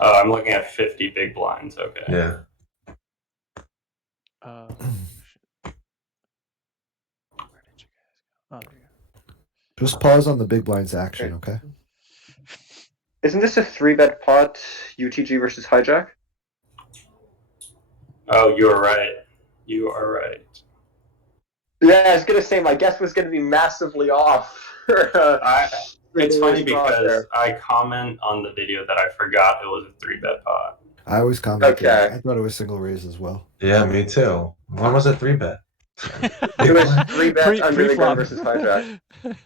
I'm looking at 50 big blinds. Okay. Yeah. Shit. Where did you guys go? Oh, there you Just pause on the big blinds action, okay? Isn't this a 3-bet pot, UTG versus hijack? Oh, you are right. You are right. Yeah, I was gonna say my guess was gonna be massively off. It's funny because I comment on the video that I forgot it was a 3-bet pot. I always commented. Okay. I thought it was single raise as well. Yeah, me too. When was it 3-bet? It was 3-bet under the gun versus hijack.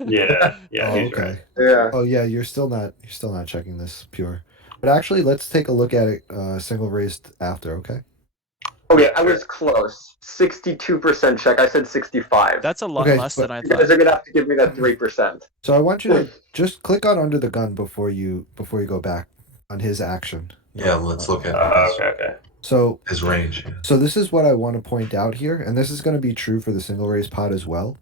Yeah, Oh, he's okay. right. Yeah. Oh yeah, you're still not checking this pure. But actually, let's take a look at it single raised after, okay? Okay, I was close. 62% check. I said 65. That's a lot Okay, less than I You thought. guys are gonna have to give me that 3%. So I want you to just click on under the gun before you go back on his action. Yeah, let's look at Okay. So his range. So this is what I want to point out here, and this is going to be true for the single raise pot as well,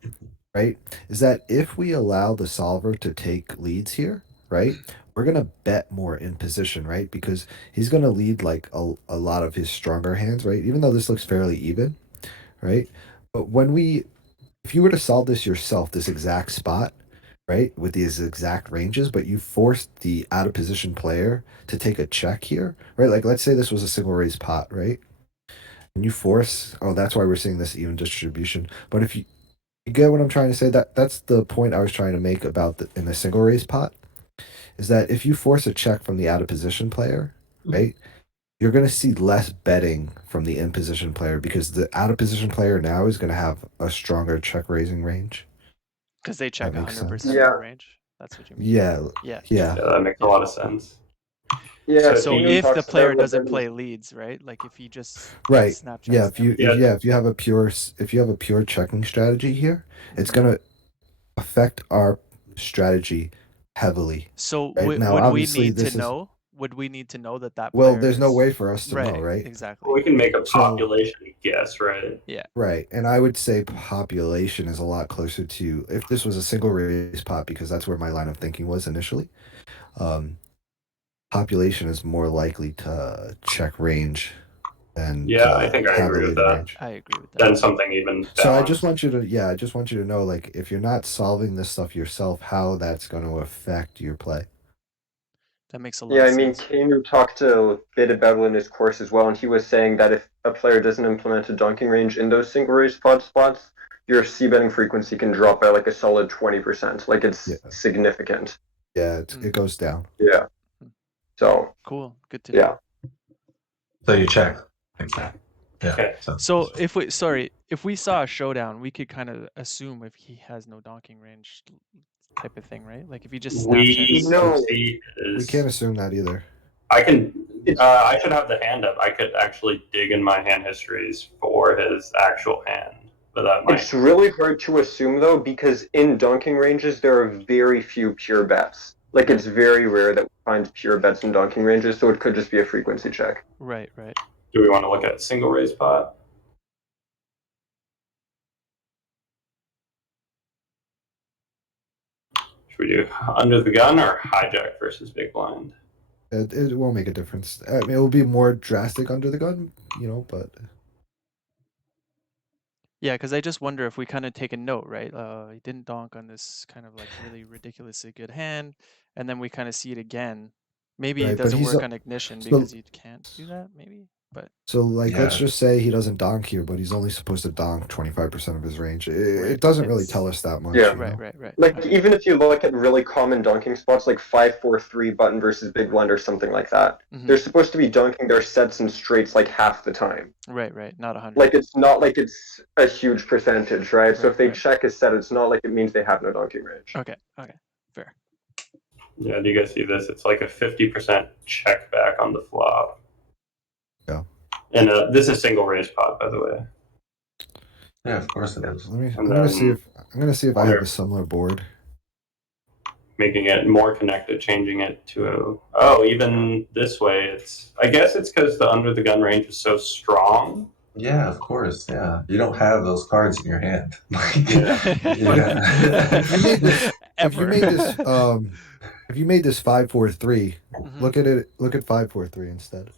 right? Is that if we allow the solver to take leads here, right, we're going to bet more in position, right? Because he's going to lead like a lot of his stronger hands, right? Even though this looks fairly even, right? But if you were to solve this yourself, this exact spot, right, with these exact ranges, but you forced the out of position player to take a check here, right? Like let's say this was a single raise pot, right? And you force, that's why we're seeing this even distribution. But if you get what I'm trying to say, that's the point I was trying to make about in the single raise pot, is that if you force a check from the out of position player, right, you're going to see less betting from the in position player because the out of position player now is going to have a stronger check raising range. Because they check That makes 100% of sense. the Yeah. range. That's what you mean. Yeah. Yeah. That makes a lot of sense. Yeah. So He if the talks player about doesn't Levin- play leads, right? Like if he just Right. Snapchats Yeah. If you have a pure checking strategy here, it's going to affect our strategy heavily. So Right? Now, would we obviously, need this to is- know? Would we need to know that Well, player there's no is- way for us to know, right? Exactly. We can make a So- population guess, right? Yeah. Right. And I would say population is a lot closer to if this was a single raise pot, because that's where my line of thinking was initially. Population is more likely to check range than Yeah, to I think I have agree the with leading that. range. I agree with that. Then something even So I balanced. just want you to know, like, if you're not solving this stuff yourself, how that's going to affect your play. That makes a lot Yeah, of I mean, sense. Kanu talked a bit about it in his course as well, and he was saying that if a player doesn't implement a dunking range in those single raise pod spots, your C betting frequency can drop by like a solid 20%. Like it's significant. Yeah, it goes down. Yeah. So Cool. Good to know. yeah. So you check. Exactly. Yeah. Okay. So if we saw a showdown, we could kind of assume if he has no donking range type of thing, right? Like if he just Snapchats. We can't assume that either. I should have the hand up. I could actually dig in my hand histories for his actual hand. But that might... It's really hard to assume though, because in dunking ranges there are very few pure bets. Like it's very rare that we find pure bets in dunking ranges, so it could just be a frequency check. Right. Do we want to look at single raise pot? Should we do under the gun or hijack versus big blind? It won't make a difference. I mean, it will be more drastic under the gun, but... Yeah, because I just wonder if we kind of take a note, right? He didn't donk on this kind of like really ridiculously good hand, and then we kind of see it again. Maybe Right, it but doesn't he's work a- on ignition so- because you can't do that, maybe. But So, like, Yeah. let's just say he doesn't donk here, but he's only supposed to donk 25% of his range. It Right. doesn't really It's- tell us that much. Yeah. you know? right. Like Okay. even if you look at really common dunking spots like 5-4-3 button versus big blind or something like that, Mhm. they're supposed to be dunking their sets and straights like half the time. Right. Not 100. Like it's not like it's a huge percentage, right? So Right, if they right. check a set, it's not like it means they have no dunking range. Okay. Fair. Yeah, do you guys see this? It's like a 50% check back on the flop. Yeah. And this is single raise pot, by the way. Yeah, of course it is. I'm And gonna then- see if I have a similar board. Making it more connected, changing it to even this way. I guess it's because the under the gun range is so strong. Yeah, of course. Yeah, you don't have those cards in your hand. Like, Yeah. yeah. If you made this, If you made this 5-4-3, Mhm. look at it. Look at 5-4-3 instead.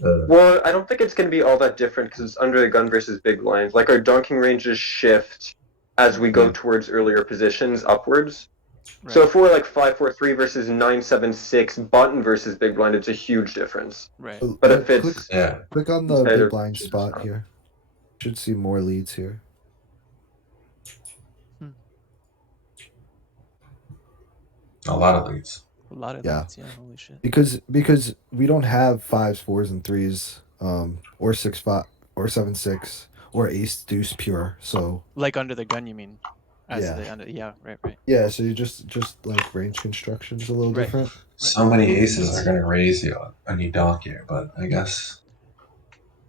Well, I don't think it's going to be all that different because it's under the gun versus big blinds. Like our dunking ranges shift as we go Yeah. towards earlier positions upwards. Right. So if we're like 5-4-3 versus 9-7-6 button versus big blind, it's a huge difference. Right. But if it's Yeah. Click on the Tighter big blind just spot not. here. Should see more leads here. A lot of leads. A lot of Yeah. leads. Yeah. Holy shit. Because we don't have 5s, 4s, and 3s, or 6-5 or 7-6 or ace deuce pure. So Like under the gun, you mean? As Yeah. the under. Yeah. Right. yeah, so you just like range construction's a little Right. different. So many aces are gonna raise you when you donk here, but I guess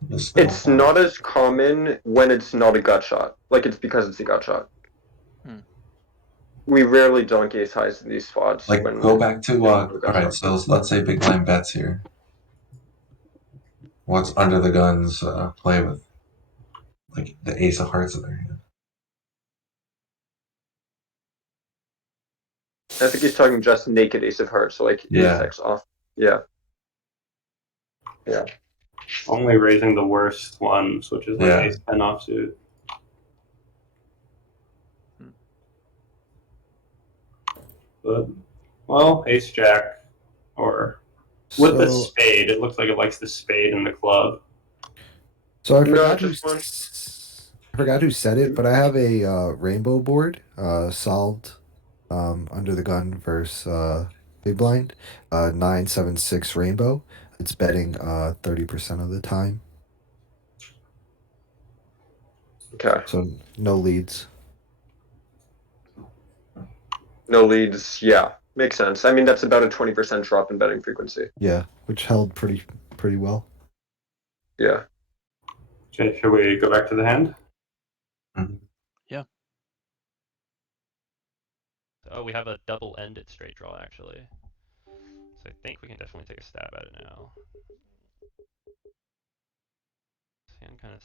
It's not as common when it's not a gut shot. Like it's because it's a gut shot. Hmm. We rarely donk ace highs in these spots. like when go back to it's not a all gut right. shot. So let's say big blind bets here. What's under the guns play with? Like the ace of hearts in their hand. I think he's talking just naked ace of hearts, so like Yeah. ace x off. Yeah. Yeah. Only raising the worst ones, which is like Yeah. ace 10 offsuit. Hmm. But, well, ace jack or with the So, spade. It looks like it likes the spade and the club. so I No, forgot who just one. I forgot who said it, but I have a rainbow board solved under the gun versus big blind 9-7-6 rainbow. It's betting 30% of the time, Okay. so no leads. No leads. Yeah. Makes sense. I mean, that's about a 20% drop in betting frequency. Yeah, which held pretty well. Yeah. Okay, should we go back to the hand? Oh, we have a double-ended straight draw, actually. So I think we can definitely take a stab at it now. This hand kind of...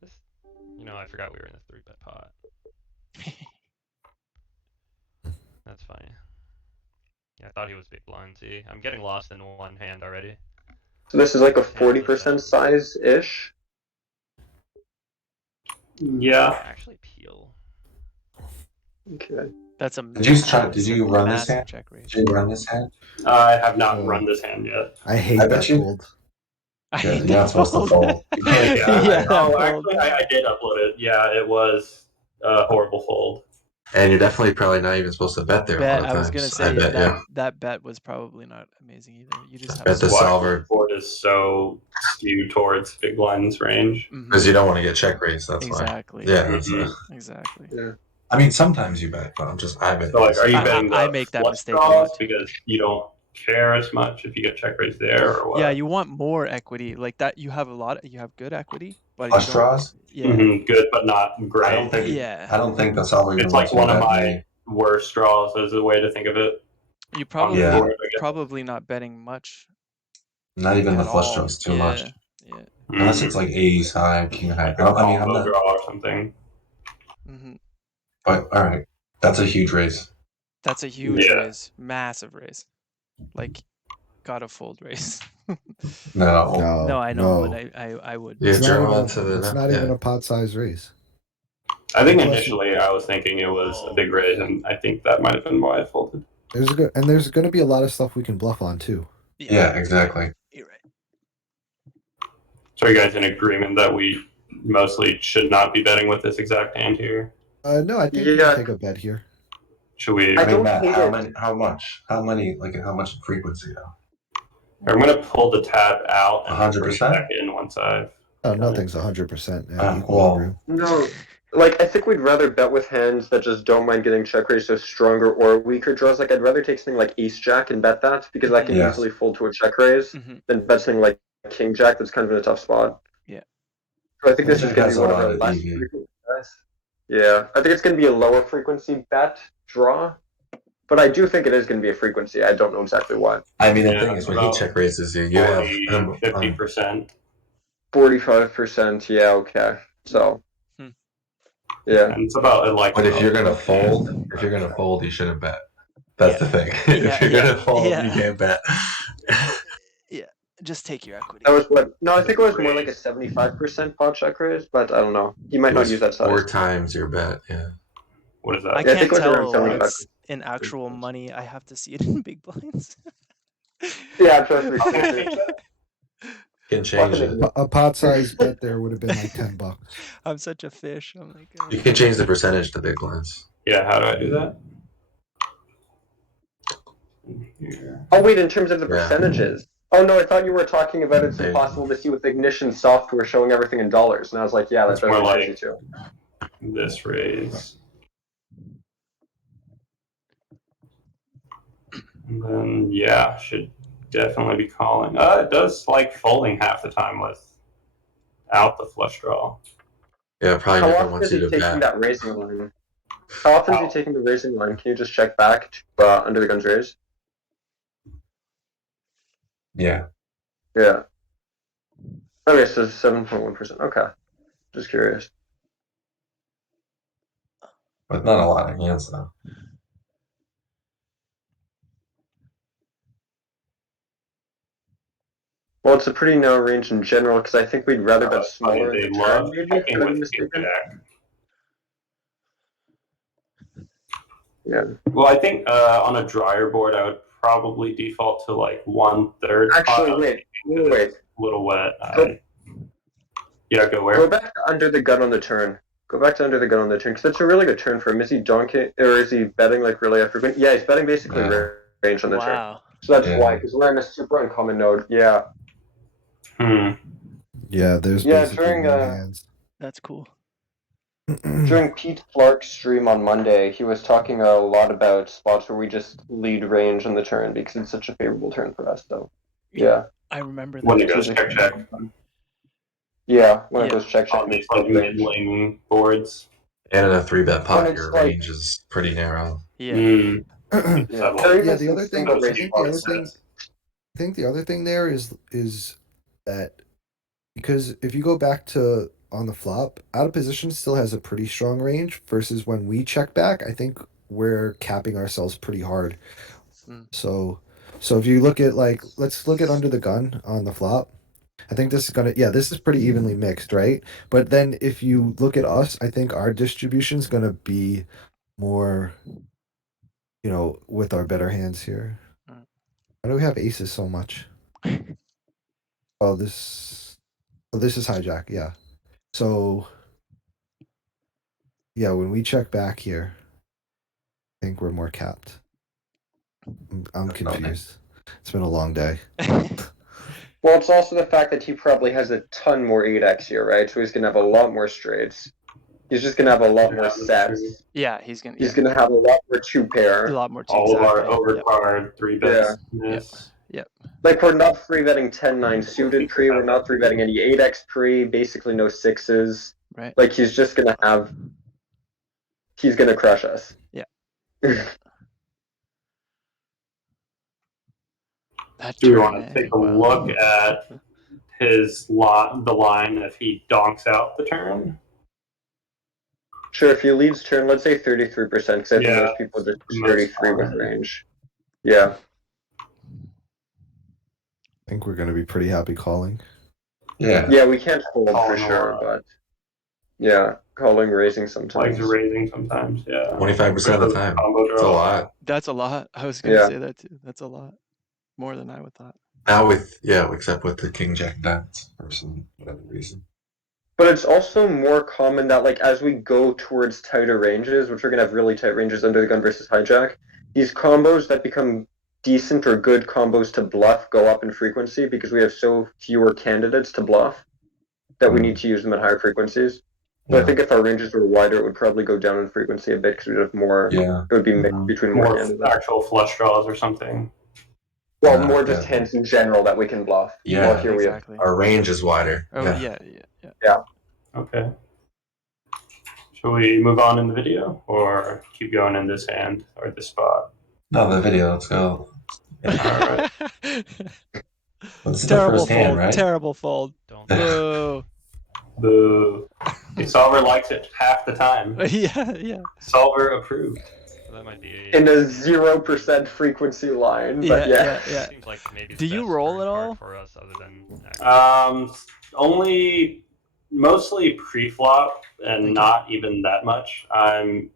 This, I forgot we were in the 3-bet pot. That's funny. Yeah, I thought he was big blind, see? I'm getting lost in one hand already. So this is like a This hand 40% size-ish. Yeah. Actually peel. Okay. That's a. Did you try? Did massive, you run this massive hand? check raise. Did you run this hand? I have not Oh. run this hand yet. I hate I bet that you- fold. I Yeah, hate you're that not supposed to fold. You can't. Yeah, Yeah, that oh, fold. actually, I did upload it. Yeah, it was a horrible fold. And you're definitely probably not even supposed to bet there a lot Bet. of I times. was gonna I say bet that bet was probably not amazing either. You just have Bet the so- Why solver. the board is so skewed towards big blinds range. Mhm. because you don't want to get check raised. That's Exactly. why. Yeah. That's, Mhm. Exactly. Yeah. I mean, sometimes you bet, but I bet. So, like, are you I- betting the I make that flush mistake a draws lot, too. because you don't care as much if you get check raised there or what? Yeah, you want more equity like that. You have you have good equity, but Flush you don't. draws? Yeah. Mhm, good, but not great. I don't think. Yeah. I don't think the solver even It's like wants you to one of bet my many. worst draws as a way to think of it. You on probably the Yeah. board, I guess. probably not betting much Not even the at flush all. draws too yeah. much. Yeah. Unless Mhm. it's like ace high, king high. Like a I mean, I'm combo not. draw or something. hmm But all right, that's a huge raise. That's a huge Yeah. raise, massive raise, like gotta fold raise. No. No, I know, no. but I would. Yeah, It's not draw even. to the. It's not even a pot size raise. I think Plus- initially I was thinking it was a big raise, and I think that might have been why I folded. There's going to be a lot of stuff we can bluff on too. Yeah, exactly. You're right. So are you guys in agreement that we mostly should not be betting with this exact hand here? No, I think we Yeah. can take a bet here. Should we? I I mean, don't Matt, hate how it. many? How much? How many? Like how much frequency though? I'm gonna pull the tab out and 100%? bring it back in once I've. Oh, nothing's 100% at well, equilibrium. No. Like, I think we'd rather bet with hands that just don't mind getting check raised, so stronger or weaker draws. Like, I'd rather take something like ace jack and bet that because I can Yes. easily fold to a check raise Mhm. than bet something like king jack that's kind of in a tough spot. Yeah. So I think this King is jack going to has be a one of lot our of less EV. frequent bets. Yeah, I think it's going to be a lower frequency bet draw, but I do think it is going to be a frequency. I don't know exactly why. I mean, the Yeah, thing is, when he about check raises you, you have 50%. 45%, yeah, okay. So, Hmm. yeah. And it's about like. But if you're gonna fold, you shouldn't bet. That's Yeah. the thing. Yeah, If you're yeah, gonna fold, yeah. you can't bet. Yeah, just take your equity. That was what? No, I think it was more like a Raise. 75% pot check raise, but I don't know. He might It not was use that 4 size. times your bet. Yeah. What is I that? Yeah, I think can't it was around tell when 75. it's in actual money. I have to see it in big blinds. Yeah, trust me. How can I change that? You can change it. A pot size bet there would have been like $10. I'm such a fish. I'm like, You can change the percentage to big blinds. Yeah, how do I do that? Here. Oh wait, in terms of the Yeah. percentages. Oh no, I thought you were talking about it's There you impossible to see with Ignition software showing everything in dollars, and I was like, yeah, that It's does more get like- crazy too. This raise. And then, yeah, should definitely be calling. It does like folding half the time without the flush draw. Yeah, probably How never often wants is you he to taking bet. that raising line? How often is he taking the raising line? Can you just check back to, under the guns raise? Yeah. Yeah. Okay, so 7.1%. Okay. Just curious. But not a lot of hands though. Well, it's a pretty narrow range in general because I think we'd rather bet It's funny, smaller in they the love turn, maybe, checking if I'm with king mistaken. jack. Yeah. Well, I think on a drier board, I would probably default to like 1/3. Actually, wait. A little wet. Go- Yeah, go where? Go back to under the gun on the turn. Go back to under the gun on the turn because that's a really good turn for him. Is he donking or is he betting like really after? Yeah, he's betting basically Yeah. range on the turn. wow. So that's Yeah. why, because we're in a super uncommon node. Yeah. Yeah, there's Yeah, basically during, no hands. That's cool. During Pete Clark's stream on Monday, he was talking a lot about spots where we just lead range on the turn because it's such a favorable turn for us. So, yeah. I remember When that. it goes check check Yeah, when Yeah. it goes check check. on these like middling boards. And in a 3-bet pot, When it's your like- range is pretty narrow. Yeah. Mm. Yeah. Several. Or even Yeah, the some other thing- single I range think spots. the other thing- I think the other thing there is that because if you go back to on the flop, out of position still has a pretty strong range versus when we check back, I think we're capping ourselves pretty hard. Mm. So if you look at like let's look at under the gun on the flop. I think this is pretty evenly mixed, right? But then if you look at us, I think our distribution is gonna be more, with our better hands here. Mm. Why do we have aces so much? Oh, this is hijack, yeah. So, yeah, when we check back here, I think we're more capped. I'm confused. It's been a long day. Well, it's also the fact that he probably has a ton more 8x here, right? So he's gonna have a lot more straights. He's just gonna have a lot more that's sets. true. Yeah, he's gonna. He's gonna have a lot more two a pair. lot more. All of our exactly. Yep. overcard 3-bets. Yes. Like we're not free betting 10-9 suited pre. We're not free betting any 8x pre. Basically no sixes. Right. Like he's just gonna have. He's gonna crush us. Yeah. That Do we turn, want to take a wow. look at the line if he donks out the turn? Sure, if he leads turn, let's say 33%, because I think Yeah, most people just most 33 with common. range. Yeah. I think we're gonna be pretty happy calling. Yeah. Yeah, we can't fold for Calling a sure, lot. but yeah, calling, raising Likes sometimes. raising sometimes, yeah. 25% of the time. Combo It's a draw. lot. That's a lot. I was gonna Yeah. say that too. That's a lot. More than I would thought. Now except with the king jack diamonds for some whatever reason. But it's also more common that, like, as we go towards tighter ranges, which we're going to have really tight ranges under the gun versus hijack, these combos that become decent or good combos to bluff go up in frequency because we have so fewer candidates to bluff that we need to use them at higher frequencies. So I think if our ranges were wider, it would probably go down in frequency a bit because we'd have more. Yeah. It would be mixed between more More candidates. actual flush draws or something. Well, more just yeah. hands in general that we can bluff. Yeah, Well, here we have. exactly. Our range is wider. Oh Yeah. yeah. Okay. Shall we move on in the video or keep going in this hand or this spot? No, the video. Let's go. Alright. This is the Terrible first hand, fold. right? Terrible fold. Don't. Boo. Boo. The solver likes it half the time. Yeah. Solver approved. that might be in a 0% frequency line. But yeah. Seems like maybe Do the you best roll turn at card all? for us, other than Only mostly pre-flop and Okay. not even that much. I'm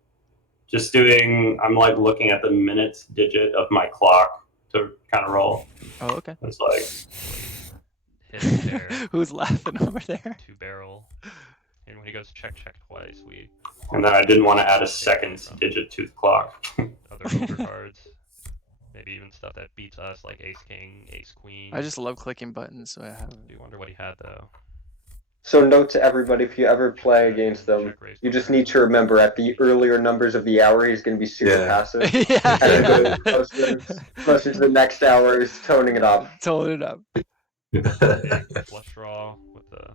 just doing. I'm like looking at the minutes digit of my clock to kind of roll. Oh, okay. It's like hit it there. Who's laughing over there? 2-barrel. And when he goes check twice, we and then I didn't want to add a second digit to the clock. other overcards. Maybe even stuff that beats us, like ace king, ace queen. I just love clicking buttons, so I have. do wonder what he had though. So note to everybody, if you ever play against them, you just need to remember at the earlier numbers of the hour, he's going to be super passive. Yeah. And then closer to the next hour, he's toning it up. Tone it up. Flush draw with the.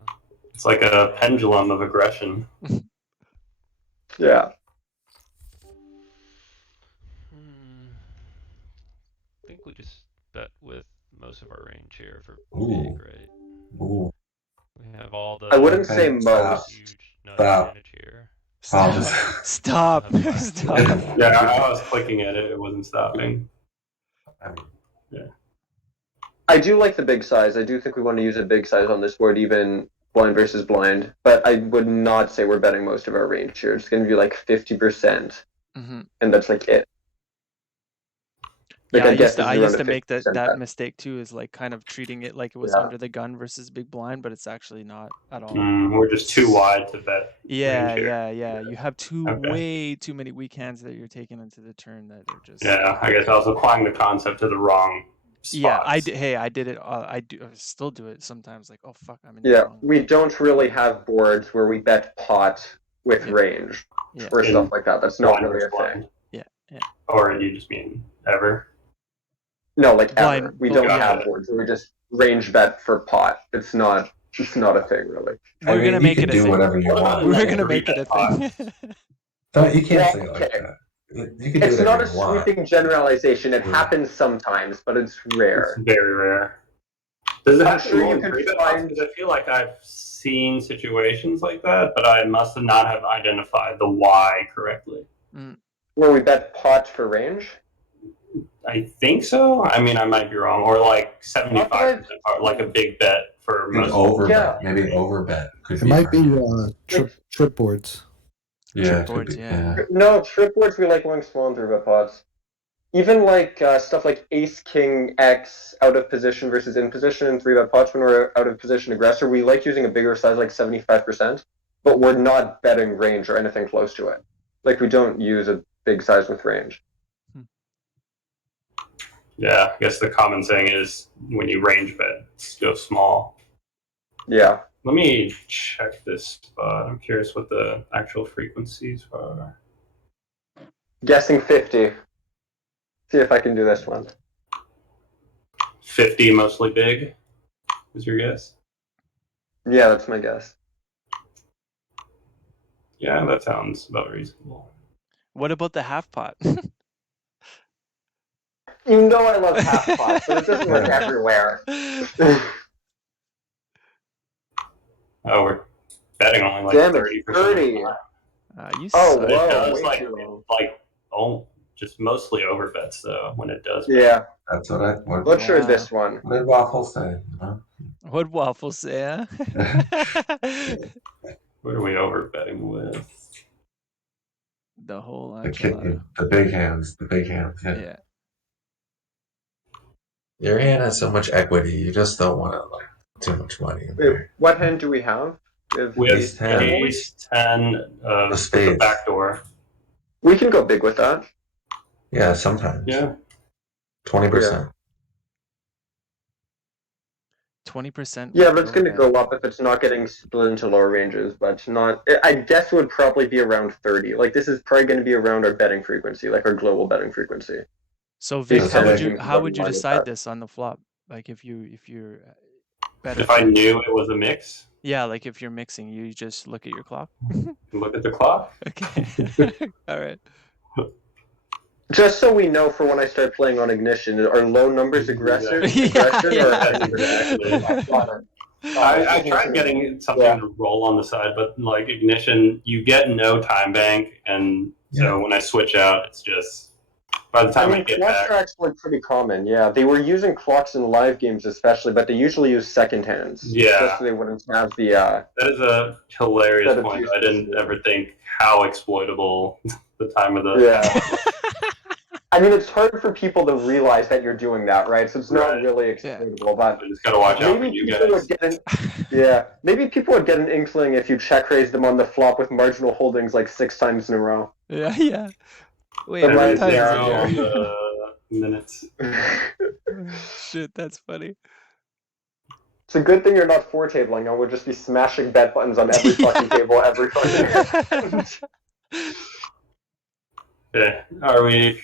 It's like a pendulum of aggression. Yeah. I think we just bet with most of our range here for Ooh. big, right? Ooh. We have all the. I wouldn't Okay, say most. Huge nut Stop. advantage here. Stop. Stop. Stop. Yeah, I was clicking at it. It wasn't stopping. I mean, I do like the big size. I do think we want to use a big size on this board, even blind versus blind. But I would not say we're betting most of our range here. It's going to be like 50%. Mm-hmm. And that's like it. Yeah, Like, I used to make 50% that bet. mistake too, is like kind of treating it like it was Yeah. under the gun versus big blind, but it's actually not at all. We're just too wide to bet. Yeah, range here. yeah. You have Okay. way too many weak hands that you're taking into the turn that are just. Yeah, I guess I was applying the concept to the wrong spots. Yeah, I did it. I still do it sometimes. Like, oh fuck, I'm in the Yeah, wrong. we don't really have boards where we bet pot with Yeah. range Yeah. or In stuff like that. That's not Blind really a versus blind. thing. Yeah. Or you just mean ever? No, like Blind- ever. We don't yeah. have boards where we just range bet for pot. It's not a thing really. We're gonna make you it can a do thing. whatever you What about want. We're like gonna make it a three-bet thing. Don't, you can't Well, say it like okay. that. You can do It's not whatever a you want. sweeping generalization. It Yeah. happens sometimes, but it's It's rare. very rare. Does it I'm have to sure roll you in can 3-bet find- Because I feel like I've seen situations like that, but I must not have identified the why correctly. Where we bet pot for range. I think so. I mean, I might be wrong. Or like 75%, or like a big bet for Maybe most. over Yeah. bet. Maybe over bet. Could It might be fine. trip boards. Yeah, Trip it could boards, be. yeah. No, trip boards we like going small and 3-bet pots. Even like stuff like ace king X out of position versus in position and 3-bet pots when we're out of position aggressor, we like using a bigger size like 75%, but we're not betting range or anything close to it. Like we don't use a big size with range. Yeah, I guess the common saying is when you range bet, go small. Yeah. Let me check this spot. I'm curious what the actual frequencies are. Guessing 50. See if I can do this one. 50 mostly big is your guess? Yeah, that's my guess. Yeah, that sounds about reasonable. What about the half pot? You know I love half pots, but it doesn't work everywhere. Oh, we're betting only like Damn it, 30%. 30. You Oh, suck. But it whoa, does way like too low. just mostly over bets though when it does. Yeah. That's what I. What, Butcher Wow. this one. what did Waffle say? You know? What Waffle say? Huh? What are we over betting with? The whole The, kid, enchilada. the big hands. The big hands. Yeah. Yeah. Your hand has so much equity. You just don't want to like too much money in Wait, there. what hand do we have? We have Ace 10. ace 10 The the spades. back door. We can go big with that. Yeah, sometimes. Yeah. 20%. 20%. Yeah, but it's going to go up if it's not getting split into lower ranges, but not. I guess it would probably be around 30. Like this is probably going to be around our betting frequency, like our global betting frequency. So Vic, That's how what I would you think how would you about decide that. this on the flop? Like if you're betting. If I knew it was a mix, Yeah, like if you're mixing, you just look at your clock. look at the clock. Okay. All right. Just so we know for when I start playing on Ignition, are low numbers aggressive? Yeah, aggression yeah. or I tried getting something to roll on the side, but like Ignition, you get no time bank, and So when I switch out, it's just by the time I get clock back. tracks were pretty common. Yeah, they were using clocks in live games especially, but they usually use second hands. Yeah. Just so they wouldn't have the. That is a hilarious That point. abuse I didn't system. ever think how exploitable the time of the. Yeah. I mean, it's hard for people to realize that you're doing that, right? So it's not Right. really exploitable, but I just gotta watch out for maybe you people guys. would get maybe people would get an inkling if you check raised them on the flop with marginal holdings like 6 times in a row. Yeah. Wait, But how many Every times is it zero on here? the minutes. Shit, that's funny. It's a good thing you're not 4-tabling. I would just be smashing bet buttons on every fucking table, every fucking. Okay. Are we?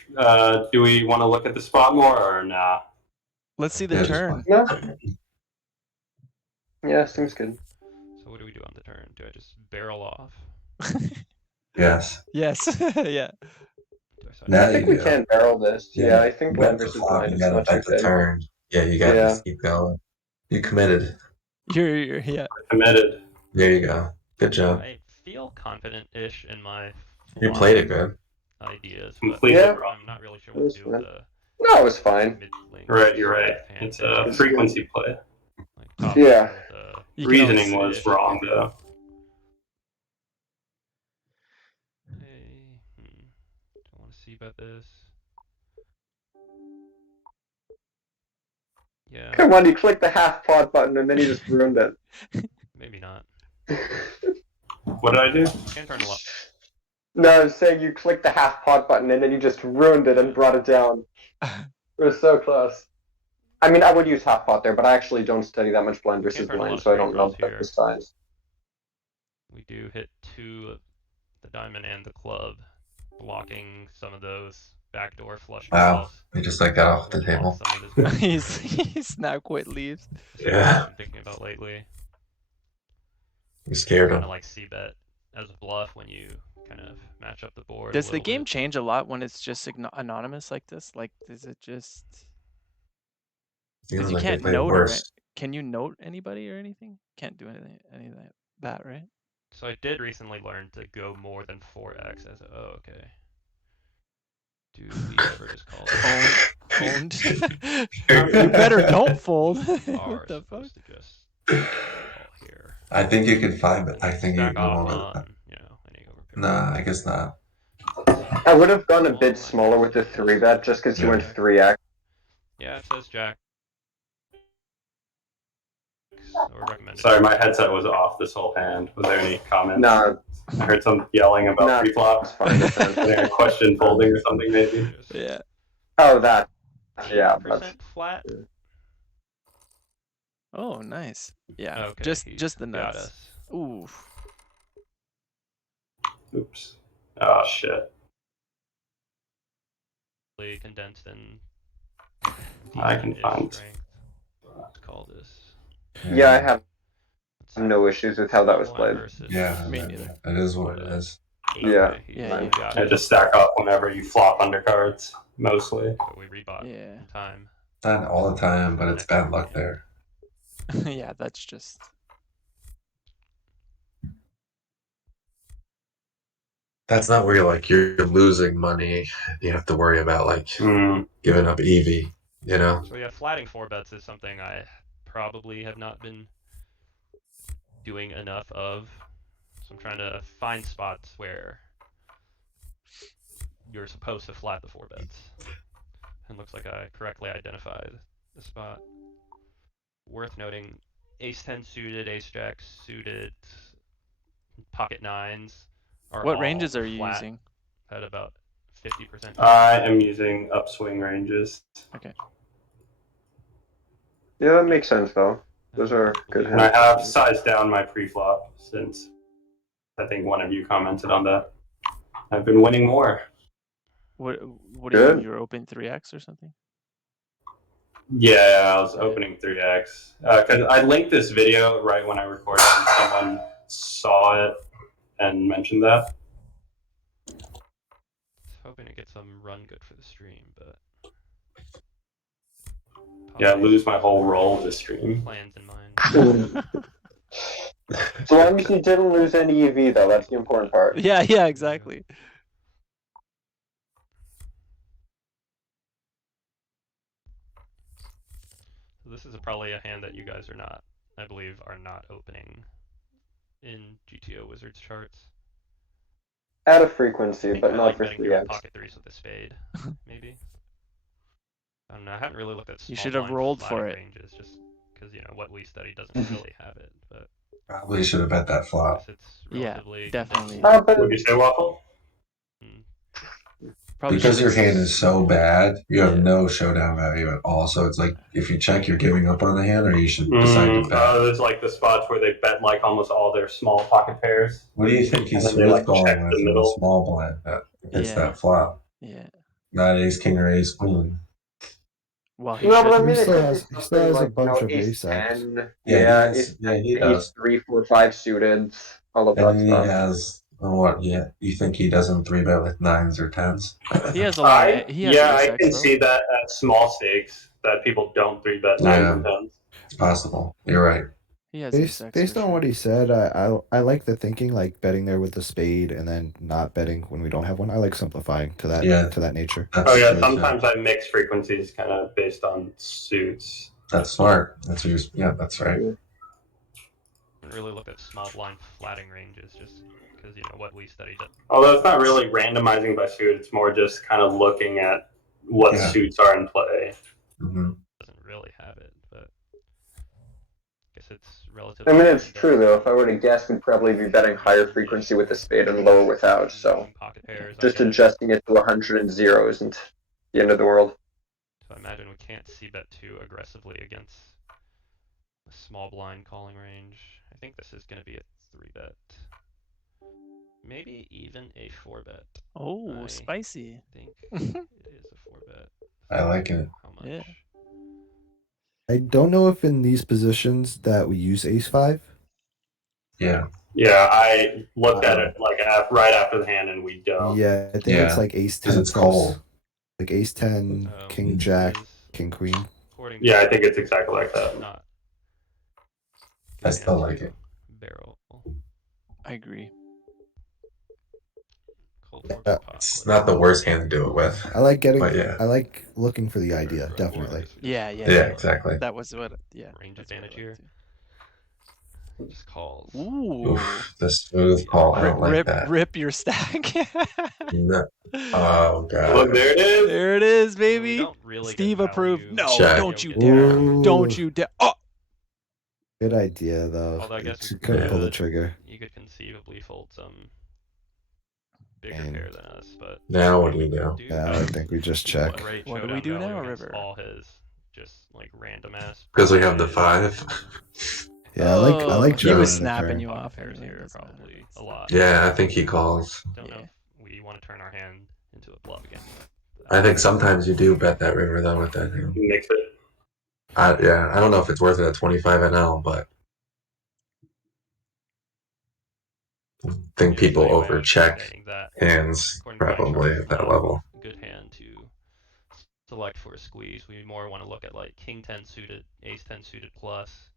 Do we want to look at the spot more or nah? Let's see the Yeah, just turn. No. Yeah, seems good. So what do we do on the turn? Do I just barrel off? Yes. Yes. Yeah. Do I Now I think we can barrel this. Yeah, I think bet blind the versus flop, blind you is gotta not too bet the big. turn. Yeah, you gotta Yeah. just keep going. You committed. You're yeah. Committed. There you go. Good job. I feel confident-ish in my You flop played it good. ideas, but Completely Yeah. wrong. I'm not really sure It what was to do with fine. the No, it was fine. mid-link. Right, you're right. left hand It's pitch. a frequency play. Like top Yeah. with the You can only Reasoning see was it. wrong though. Hey, don't want to see about this. Yeah, Come on, you click the half pot button and then you just ruined it. maybe not. What did I do? Can turn a lot. No, I was saying you clicked the half pot button and then you just ruined it and brought it down. It was so close. I mean, I would use half pot there, but I actually don't study that much blind versus turn a lot blind, of so I straight don't know draws about here. the size. We do hit 2 of the diamond and the club, blocking some of those backdoor flush Wow. draws. You just like got off the Block table. some of his He's now quit leaves. Something Yeah. I've been thinking about lately. You scared Kind him. of like c-bet as a bluff when you kind of match up the board. Does a the little game bit. change a lot when it's just anonymous like this? Like, is it just because Feels you like can't they played note worse. Can you note anybody or anything? Can't do any of that, right? So I did recently learn to go more than 4x as a, oh, okay. Do we ever just call this? Owned. You better don't fold. We What are the fuck? supposed to just call here. I think you could find it. I think you Stack can off go on, on. any overpair. Nah, I guess not. I would have gone a bit smaller with the 3-bet just because you went 3x. Yeah, it says jack. Or recommended. Sorry, my headset was off this whole hand. Was there any comments? No, I heard some yelling about No, pre-flop. it's fine. It's fine. There, question folding or something maybe. Yeah. Oh, that. Yeah, 8% that's. flat. Oh, nice. Yeah. Okay, just he the got nuts. us. Ooh. Oops. Oh shit. Really condensed and I can decent-ish find. strength. Let's call this. Yeah, I have Let's no issues with how that was blind played. versus Yeah, Me neither. it is what it is. eight. Yeah. Okay, he Yeah, got I it. just stack up whenever you flop undercards, mostly. But we rebought Yeah. in time. Not all the time, but it's bad luck there. Yeah, that's just. That's not where you're losing money. You have to worry about giving up EV. You know. So yeah, flatting 4-bets is something I probably have not been doing enough of. So I'm trying to find spots where you're supposed to flat the 4-bets. And looks like I correctly identified the spot. Worth noting, ace-10 suited, ace-jack suited, pocket nines are What all ranges are you flat using? at about 50%. I am using upswing ranges. Yeah, that makes sense, though. Those are good And I hands. have sized down my pre-flop since I think one of you commented on that. I've been winning more. What do you Good. do? You're open 3x or something? Yeah, I was opening 3x. Because I linked this video right when I recorded and someone saw it and mentioned that. Hoping to get some run good for the stream, but Yeah, lose my whole roll this stream. plans in mind. So long as you didn't lose any EV, though, that's the important part. Yeah, exactly. this is probably a hand that you guys are not, I believe, are not opening in GTO Wizards charts. At a frequency, I think but I not like for betting here with 3x. pocket threes with a spade, maybe. I don't know. I haven't really looked at small You should have blind rolled flatting for it. ranges, just because what we study doesn't really have it. But Probably should have bet that I flop. guess it's Yeah, relatively definitely. condensed. But Would you say Waffle? Probably Because your should've hand is so bad, you have Yeah. no showdown value at all. So it's like if you check, you're giving up on the hand, or you should decide to bet. There's like the spots where they bet like almost all their small pocket pairs. What do you think he's And then they, like, smooth calling check with the in the middle. small blind against Yeah. that flop? Yeah. Not ace king or ace queen. Well, he no, but I should. mean, He it still could has- be he still something has a like, bunch of ace ace X. 10. Yeah, he Yeah, has- ace yeah, he 10, ace does. 3, 4, 5 suited, all of And that then he stuff. has what? Yeah, you think he doesn't three bet with nines or tens? He has a lot. He has ace I X, can though. see that at small stakes that people don't 3-bet nines and tens. It's possible. You're right. He has ace X Based for on sure. what he said, I like the thinking, like betting there with the spade and then not betting when we don't have one. I like simplifying to that nature. That's Oh yeah, true, sometimes too. I mix frequencies kind of based on suits. That's smart. That's that's right. I haven't really looked at small blind flatting ranges, just because what we study does. Although it's not really randomizing by suit, it's more just kind of looking at what suits are in play. Mm-hmm. Doesn't really have it, but I guess it's relatively. I mean, it's true though. If I were to guess, we'd probably be betting higher frequency with the spade and lower without. So pocket pairs, just adjusting it to 100 and 0 isn't the end of the world. So I imagine we can't c-bet too aggressively against a small blind calling range. I think this is going to be a 3-bet. Maybe even a 4-bet. Oh, spicy. I think it is a 4-bet. I like it. How much? Yeah. I don't know if in these positions that we use ace 5. Yeah. Yeah, I looked at it like right after the hand, and we don't. Yeah, I think it's like ace 10 it's plus, cold. like ace 10, king jack, king queen. Yeah, I think it's exactly like that. Not I still like it. Barrel. I agree. It's not the worst hand to do it with. I like getting. But yeah. I like looking for the idea. Definitely. Yeah, exactly. That was what. Yeah. Range advantage here. Just calls. Ooh. Oof, the smooth call. I don't like that. Rip your stack. No. Oh god. Look, there it is. There it is, baby. Don't really Steve approved. No, Check. don't you dare. Don't you dare. Oh. Good idea, though. Although I guess You couldn't pull the trigger. You could conceivably fold some bigger pair than us, but now what do we do? Yeah, I think we just check. What do we do now, River? All his just like random ass. Because we have the 5. Yeah, I like. He was Joe snapping turn. you off Pairs here. here probably a lot. Yeah, I think he calls. Don't know if we want to turn our hand into a bluff again. I think sometimes you do bet that river though with that hand. Mix it. I don't know if it's worth it at 25 NL, but I think people overcheck hands probably at that level. Good hand to select for a squeeze. We more want to look at like king 10 suited, ace 10 suited plus,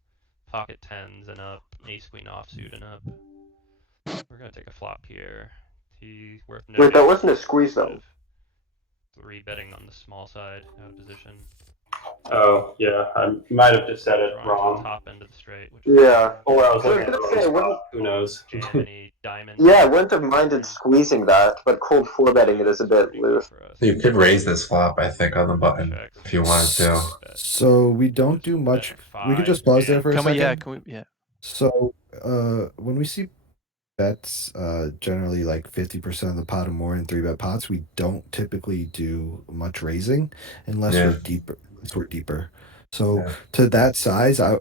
pocket 10s and up, ace queen offsuit and up. We're gonna take a flop here. Worth noting. Wait, that wasn't a squeeze though. 3-betting on the small side, out of position. Oh yeah, I might have just said it wrong. Top end of the straight. Which Yeah. Or I was I was looking at gonna the say, wrong spot. Who knows? diamond. Yeah, I wouldn't have minded squeezing that, but cold 4-betting it is a bit loose. You could raise this flop, I think, on the button if you wanted to. So we don't do much. We could just pause there for a second. Yeah, can we? Yeah. So when we see bets, generally like 50% of the pot or more in 3-bet pots, we don't typically do much raising unless we're deeper. So to that size, I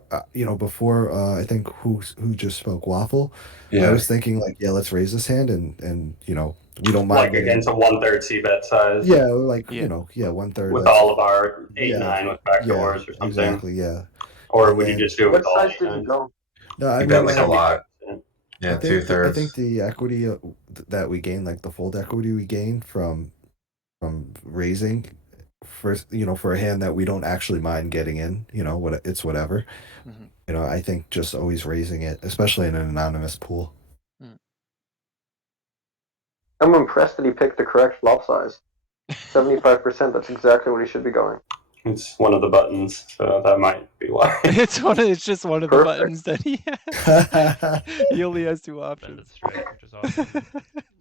before I think who just spoke Waffle, I was thinking like, yeah, let's raise this hand and we don't mind like against a 1/3 c-bet size. Yeah, like 1/3 with all of our 8-9 with backdoors or something. Exactly, yeah. Or And would you then- just do it What with all size did you 8-9s? go? No, I You mean bet like a like, lot. Yeah, I think 2/3. I think the equity that we gain, like the fold equity we gain from raising, for a hand that we don't actually mind getting in, it's whatever. Mhm. I think just always raising it, especially in an anonymous pool. I'm impressed that he picked the correct flop size. 75%, that's exactly what he should be going. It's one of the buttons, so that might be why. It's just one of the Perfect. buttons that he has. He only has 2 Bended options. strike, which is awesome.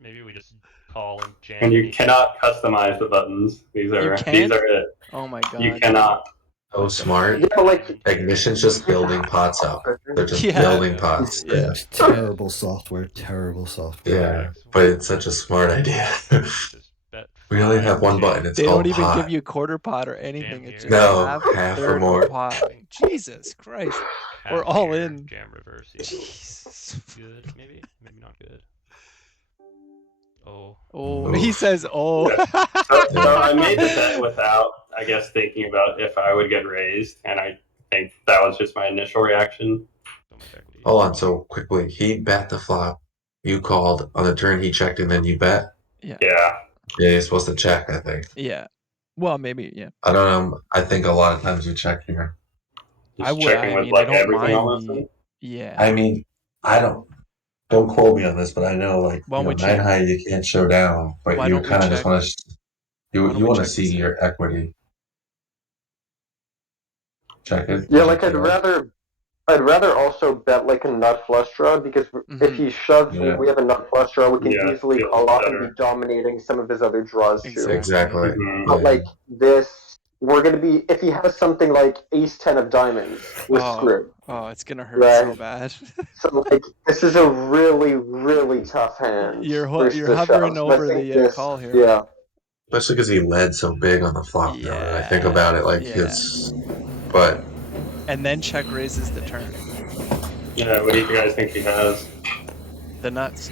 Maybe we just call and jam. And you any- cannot customize the buttons. These are can't? it. Oh my god. You cannot. So smart. Yeah, like Ignition's just building pots up. They're just Yeah. building pots. Yeah. Terrible software. Terrible software. Yeah, but it's such a smart idea. Just bet We only 5, have one jam- button. It's They called don't even pot. give you quarter pot or anything. Jam It's here. just No, half, half or third, more. pot. Jesus Christ. half We're all here, in. Jam reverse equals Jesus. good, maybe not good. Oh, Oh, Oof. he says, oh. So I made the bet without, I guess, thinking about if I would get raised, and I think that was just my initial reaction. so much equity. Hold on, so quickly. He bet the flop. You called on the turn. He checked, and then you bet. Yeah. Yeah. Yeah, you're supposed to check. I think. Yeah. Well, maybe, yeah. I don't know. I think a lot of times we check here. Just I would. checking I with mean, I like don't everything mind on this the. thing. Yeah. I mean, I don't quote me on this, but I know like Why don't we nine check? high you can't show down, but Why you don't we kind of just check? want to Why don't you we want to check see this your equity. Check it. Yeah, like I'd rather also bet like a nut flush draw because if he shoves Yeah. and we have a nut flush draw, we can Yeah, easily feels call off and better. be dominating some of his other draws too. Exactly. Exactly. Mhm. But like this, we're gonna be if he has something like ace 10 of diamonds, we're screwed. Oh, it's gonna hurt so Right. bad. So like this is a really, really tough hand. You're versus you're the hovering shoves. But I over think the this- call here. Yeah. Especially because he led so big on the flop. Now that I think Yeah, about it, like yeah. it's, but And then check raises the turn. Yeah, what do you guys think he has? The nuts.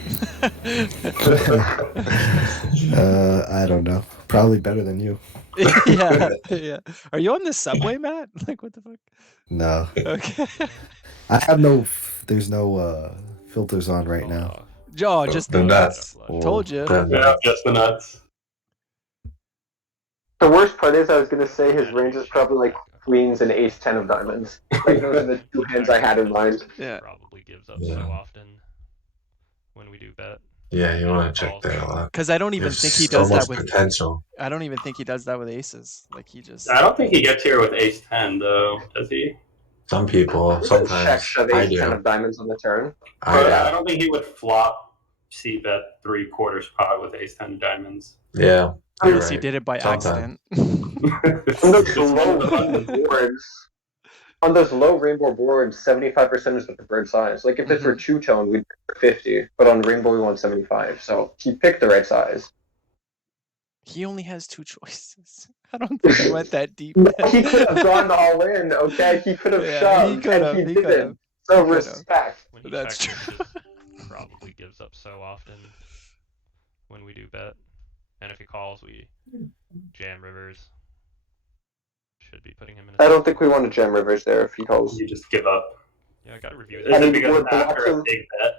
I don't know. Probably better than you. Yeah, yeah. Are you on the subway, Matt? Like, what the fuck? No, Okay. I have no. There's no filters on right Call now. off. Oh, just the the nuts. nuts. Told you. Yeah, just the nuts. The worst part is I was gonna say his range is probably like queens and ace 10 of diamonds. Like those are the two hands I had in mind. Yeah. Probably gives up Yeah. so often when we do bet. Yeah, you want to check there a lot. Because I don't even There's think he so does much that with. potential. I don't even think he does that with aces. Like he just. I don't think he gets here with ace 10, though, does he? Some people, Check sometimes shove I ace 10 do. of diamonds on the turn. I don't think he would flop c-bet 3/4 pot with ace 10 diamonds. Yeah. Unless he right. did it by Sometimes. accident. On those low rainbow boards, on those low rainbow boards, 75% is the preferred size. Like if it's for two tone, we'd prefer 50, but on rainbow we want 75. So he picked the right size. He only has 2 choices. I don't think he went that deep. He could have gone all in. Okay, he could have shoved, and he didn't. So respect. When he That's checks, true. he just probably gives up so often when we do bet. And if he calls, we jam rivers. Should be putting him in a I don't think we want to jam rivers there if he calls. You just give up. Yeah, I gotta review Is this. I it mean, because we're after a blocking- big bet?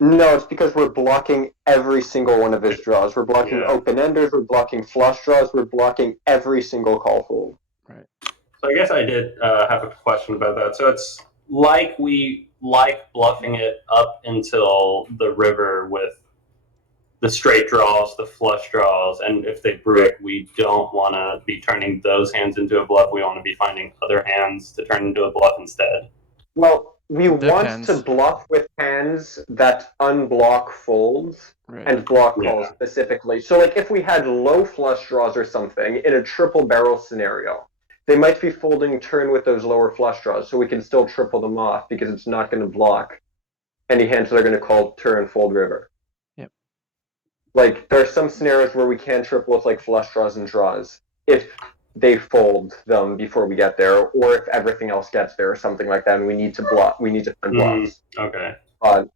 No, it's because we're blocking every single one of his draws. We're blocking Yeah. open-enders, we're blocking flush draws, we're blocking every single call fold. So I guess I did have a question about that. So it's like we like bluffing it up until the river with the straight draws, the flush draws, and if they brick, we don't want to be turning those hands into a bluff. We want to be finding other hands to turn into a bluff instead. Well, we want Depends. to bluff with hands that unblock folds Right. and block Yeah. calls specifically. So, like, if we had low flush draws or something in a triple barrel scenario, they might be folding turn with those lower flush draws, so we can still triple them off because it's not going to block any hands that are going to call turn fold river. Yep. Like, there are some scenarios where we can triple with like flush draws and draws if they fold them before we get there, or if everything else gets there or something like that, and we need to block. We need to find blocks. Okay. But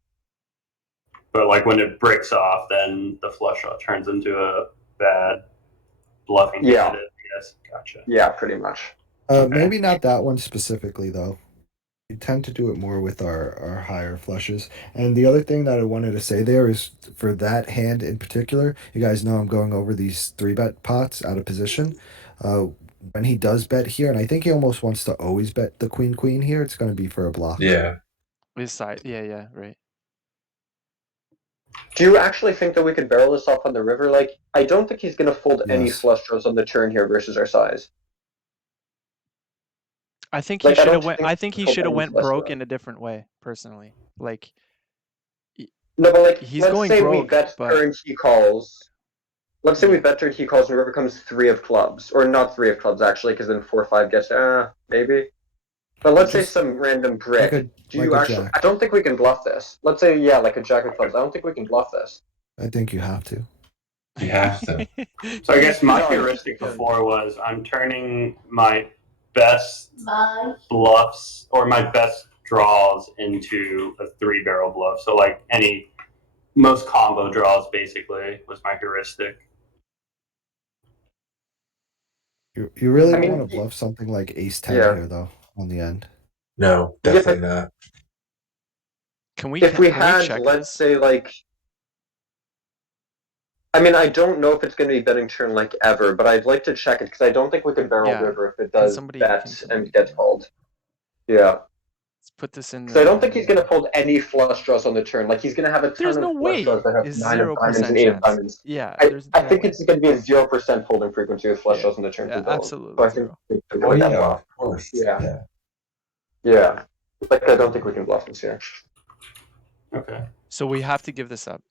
But like when it breaks off, then the flush draw turns into a bad bluffing Yeah. candidate, I guess. Gotcha. yeah, pretty much. Maybe not that one specifically though. We tend to do it more with our higher flushes. And the other thing that I wanted to say there is for that hand in particular, you guys know I'm going over these 3-bet pots out of position. When he does bet here, and I think he almost wants to always bet the queen here, it's going to be for a block. Yeah. His side. Yeah, right. Do you actually think that we could barrel this off on the river? Like, I don't think he's going to fold any Yes. flush draws on the turn here versus our size. I think he Like, I should have don't went. think I think he he'll should have bend went less. broke in a different way. Personally, like This broke in a different way. Personally, like No, but like, he's let's going say we broke, bet but turn he calls. Let's say we yeah. bet turn he calls and river comes 3 of clubs, or not 3 of clubs actually, because then 4-5 gets maybe. But let's say Just some random brick. Do you like a actually? jack. I don't think we can bluff this. Let's say like a jack of clubs. I don't think we can bluff this. I think you have to. You have to. So I guess my No, heuristic before was I'm turning my best bluffs or my best draws into a 3-barrel bluff. So like any most combo draws basically was my heuristic. You really I mean, want to bluff something like ace 10 yeah. here though on the end. No, definitely not. Can we? If we can had, we check let's this? say like. I mean, I don't know if it's going to be betting turn like ever, but I'd like to check it because I don't think we can barrel Yeah. river if it Can does somebody- bet can somebody and get do that? called. Yeah. Let's put this in. Because I don't think he's going to fold any flush draws on the turn. Like, he's going to have a ton There's of no flush way. draws that have It's 9 of diamonds 0% and 8 of chance. diamonds. Yeah. I no think way. it's going to be a 0% folding frequency with flush Yeah. draws on the turn. Yeah, to build. absolutely So I think zero. we can Oh win that yeah, bluff. of course. Yeah. Yeah. Like, I don't think we can bluff this here. Okay. So we have to give this up.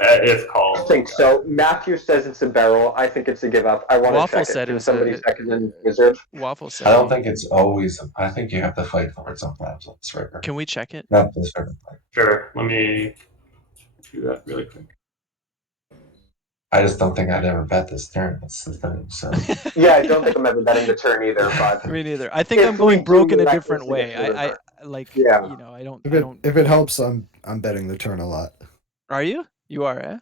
If I called. think so. Matthew says it's a barrel. I think it's a give up. I want to Waffle check it. said it Can was somebody a- check it in Wizard? Waffle said. I don't think it's always. I think you have to fight for it sometimes on this river. Can we check it? Not this river. Sure. Let me do that really quick. I just don't think I'd ever bet this turn. That's the thing. So Yeah, I don't think I'm ever betting the turn either, but Me neither. I think If I'm we going broke do in a let different this way. get to the river. Like Yeah. you know, I don't. If it helps, I'm betting the turn a lot. Are you? You are, eh?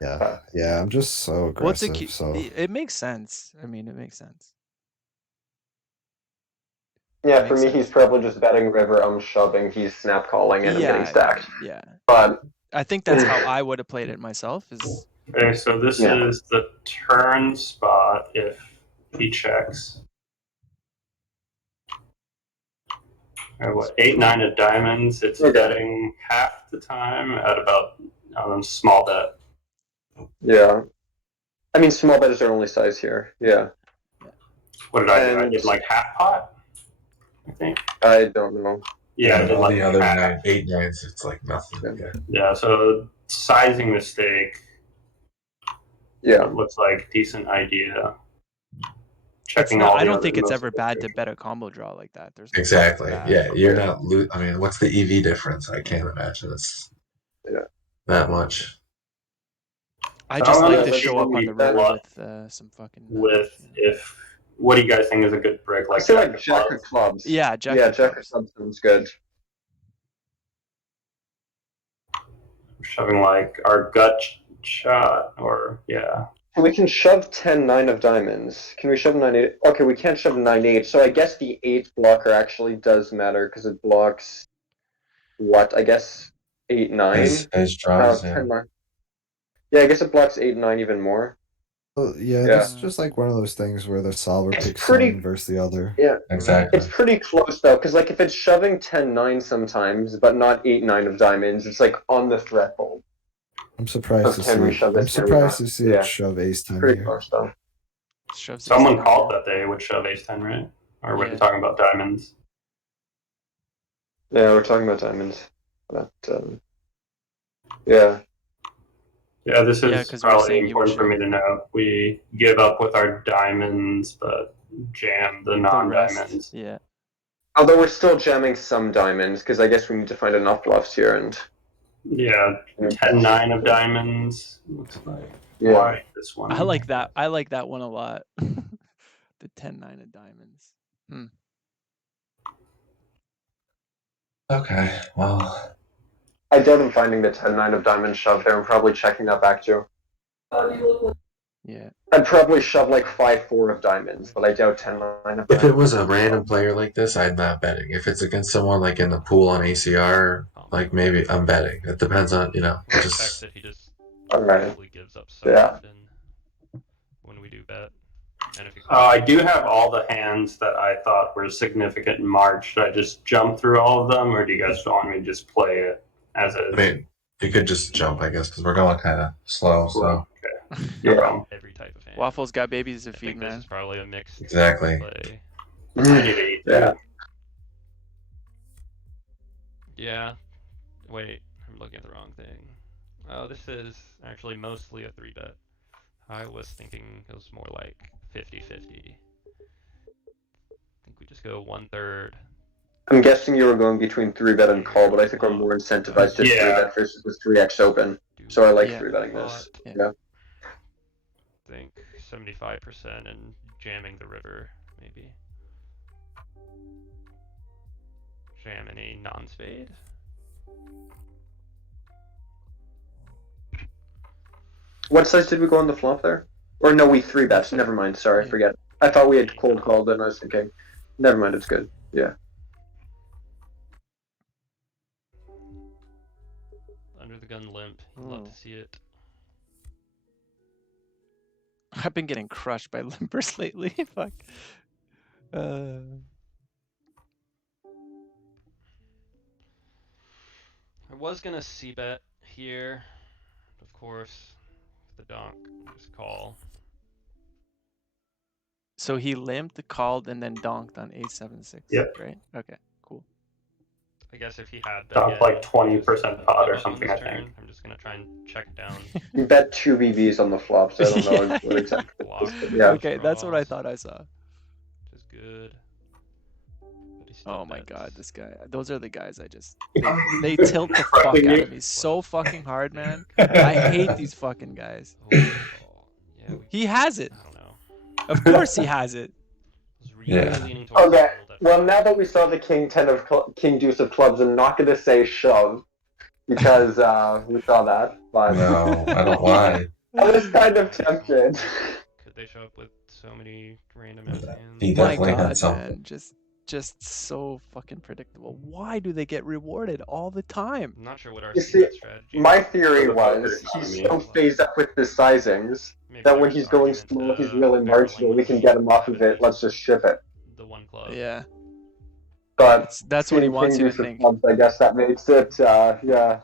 Yeah. I'm just so What's aggressive. So it makes sense. I mean, it makes sense. yeah, Makes for me, sense. he's probably just betting river. I'm shoving. He's snap calling, and I'm getting stacked. Yeah. But I think that's how I would have played it myself. Is Okay, so this Yeah. is the turn spot if he checks. What, 8-9 of diamonds? It's Okay. betting half the time at about small bet. yeah, I mean, small bet is their only size here. Yeah, What did I do? I And- did like half pot, I think. I don't know. Yeah, I and did all like the other half. 8-9s, it's like nothing. Yeah. Yeah. Yeah, so sizing mistake. Yeah, It looks like decent idea. it's Checking not, all I the don't other think it's most ever bad to restrictions. bet a combo draw like that. There's no Exactly. bad. Yeah, you're not. I mean, what's the EV difference? I can't imagine it's that much. I So just I'm like gonna to let show you up on be the river bluff with some fucking with you know. if what do you guys think is a good brick? I Like feel like of jack of clubs? clubs. Yeah, jack yeah, of jack clubs. of clubs sounds good. Shoving like our gut shot or yeah. We can shove 10-9 of diamonds. Can we shove 9-8? Okay, we can't shove 9-8. So I guess the 8 blocker actually does matter because it blocks what? I guess 8-9. Ace draws. Yeah. 10-9. Yeah, I guess it blocks 8-9 even more. well, yeah, Yeah. this is just like one of those things where the solver It's picks pretty- one versus the other. Yeah, Exactly. it's pretty close though, because like if it's shoving 10-9 sometimes, but not 8-9 of diamonds, it's like on the threshold. I'm surprised to Can we see. shove I'm this here? surprised to see Yeah. it shove ace 10 Pretty here. close though. Shoves Someone ace-10 called here. that they would shove ace-10, right? Or were Yeah. they talking about diamonds? Yeah, we're talking about diamonds. But yeah. Yeah, this Yeah, is 'cause we were probably saying you would important for me to know. We give up with our diamonds, but jam the The non-diamonds. rest. Yeah. Although we're still jamming some diamonds, because I guess we need to find enough bluffs here and Yeah, 10-9 of diamonds. Looks like yeah. why this one. I like that. I like that one a lot. The 10-9 of diamonds. Okay. Well, I doubt I'm finding the 10-9 of diamonds shove there. I'm probably checking that back too. Yeah. I'd probably shove like 5-4 of diamonds, but I doubt 10-9 of if it diamonds. was a random player like this, I'm not betting. If it's against someone like in the pool on ACR, like maybe I'm betting. It depends on The fact just that he just Alright. probably gives up so Yeah. often when we do bet. And if he I do have all the hands that I thought were significant in March. Should I just jump through all of them, or do you guys want me to just play it as is? I mean, you could just jump, I guess, because we're going kind of slow. So Okay. No problem. every type of hand. Waffle's got babies to I feed, think this man. is probably a mixed Exactly. play. I need to eat. Yeah. Yeah. Wait, I'm looking at the wrong thing. Oh, this is actually mostly a 3-bet. I was thinking it was more like 50-50. I think we just go 1/3. I'm guessing you were going between 3-bet and call, but I think we're more incentivized to Yeah. 3-bet versus the 3x open. So I like Yeah. 3-betting this. Yeah. Yeah. I think 75% and jamming the river, maybe. Jam any non-spade. What size did we go on the flop there? Or no, we 3-bet. Never mind. Sorry, Yeah. forget. I thought we had cold called, and I was thinking, never mind. It's good. Yeah. Under the gun limp. You'd love to see it. I've been getting crushed by limpers lately. Fuck. I was gonna c-bet here, of course. The donk, just call. So he limped, called, and then donked on 8-7-6. Yep. Right. Okay. Cool. I guess if he had Donked like 20% pot or something, I think. I'm just gonna try and check it down. You bet 2 BBs on the flop, so I don't know Yeah. what exactly. Block. Yeah. Okay, that's what I Draws, thought I saw. Which is good. But he still Oh my bets. god, this guy. Those are the guys I just. They tilt the fuck Crushing out you. of me so fucking hard, man. I hate these fucking guys. Holy call. Yeah, He has it. I don't know. Of course he has it. I was really Yeah. leaning towards Okay. fold at Well, first. now that we saw the king 10 of king deuce of clubs, I'm not going to say shove because we saw that. But No, I don't lie. I was kind of tempted. Could they show up with so many random ass hands? He My definitely had god, something. man. Just so fucking predictable. Why do they get rewarded all the time? I'm not sure what our You c-bet see, strategy My is. theory was he's so phased up with his sizings Maybe that when there's he's going argument small, to he's really barreling marginal. We with can get him off of having it. Let's just ship it. the one club. Yeah. But That's what he seeing wants king you to deuce of think. clubs, I guess that makes it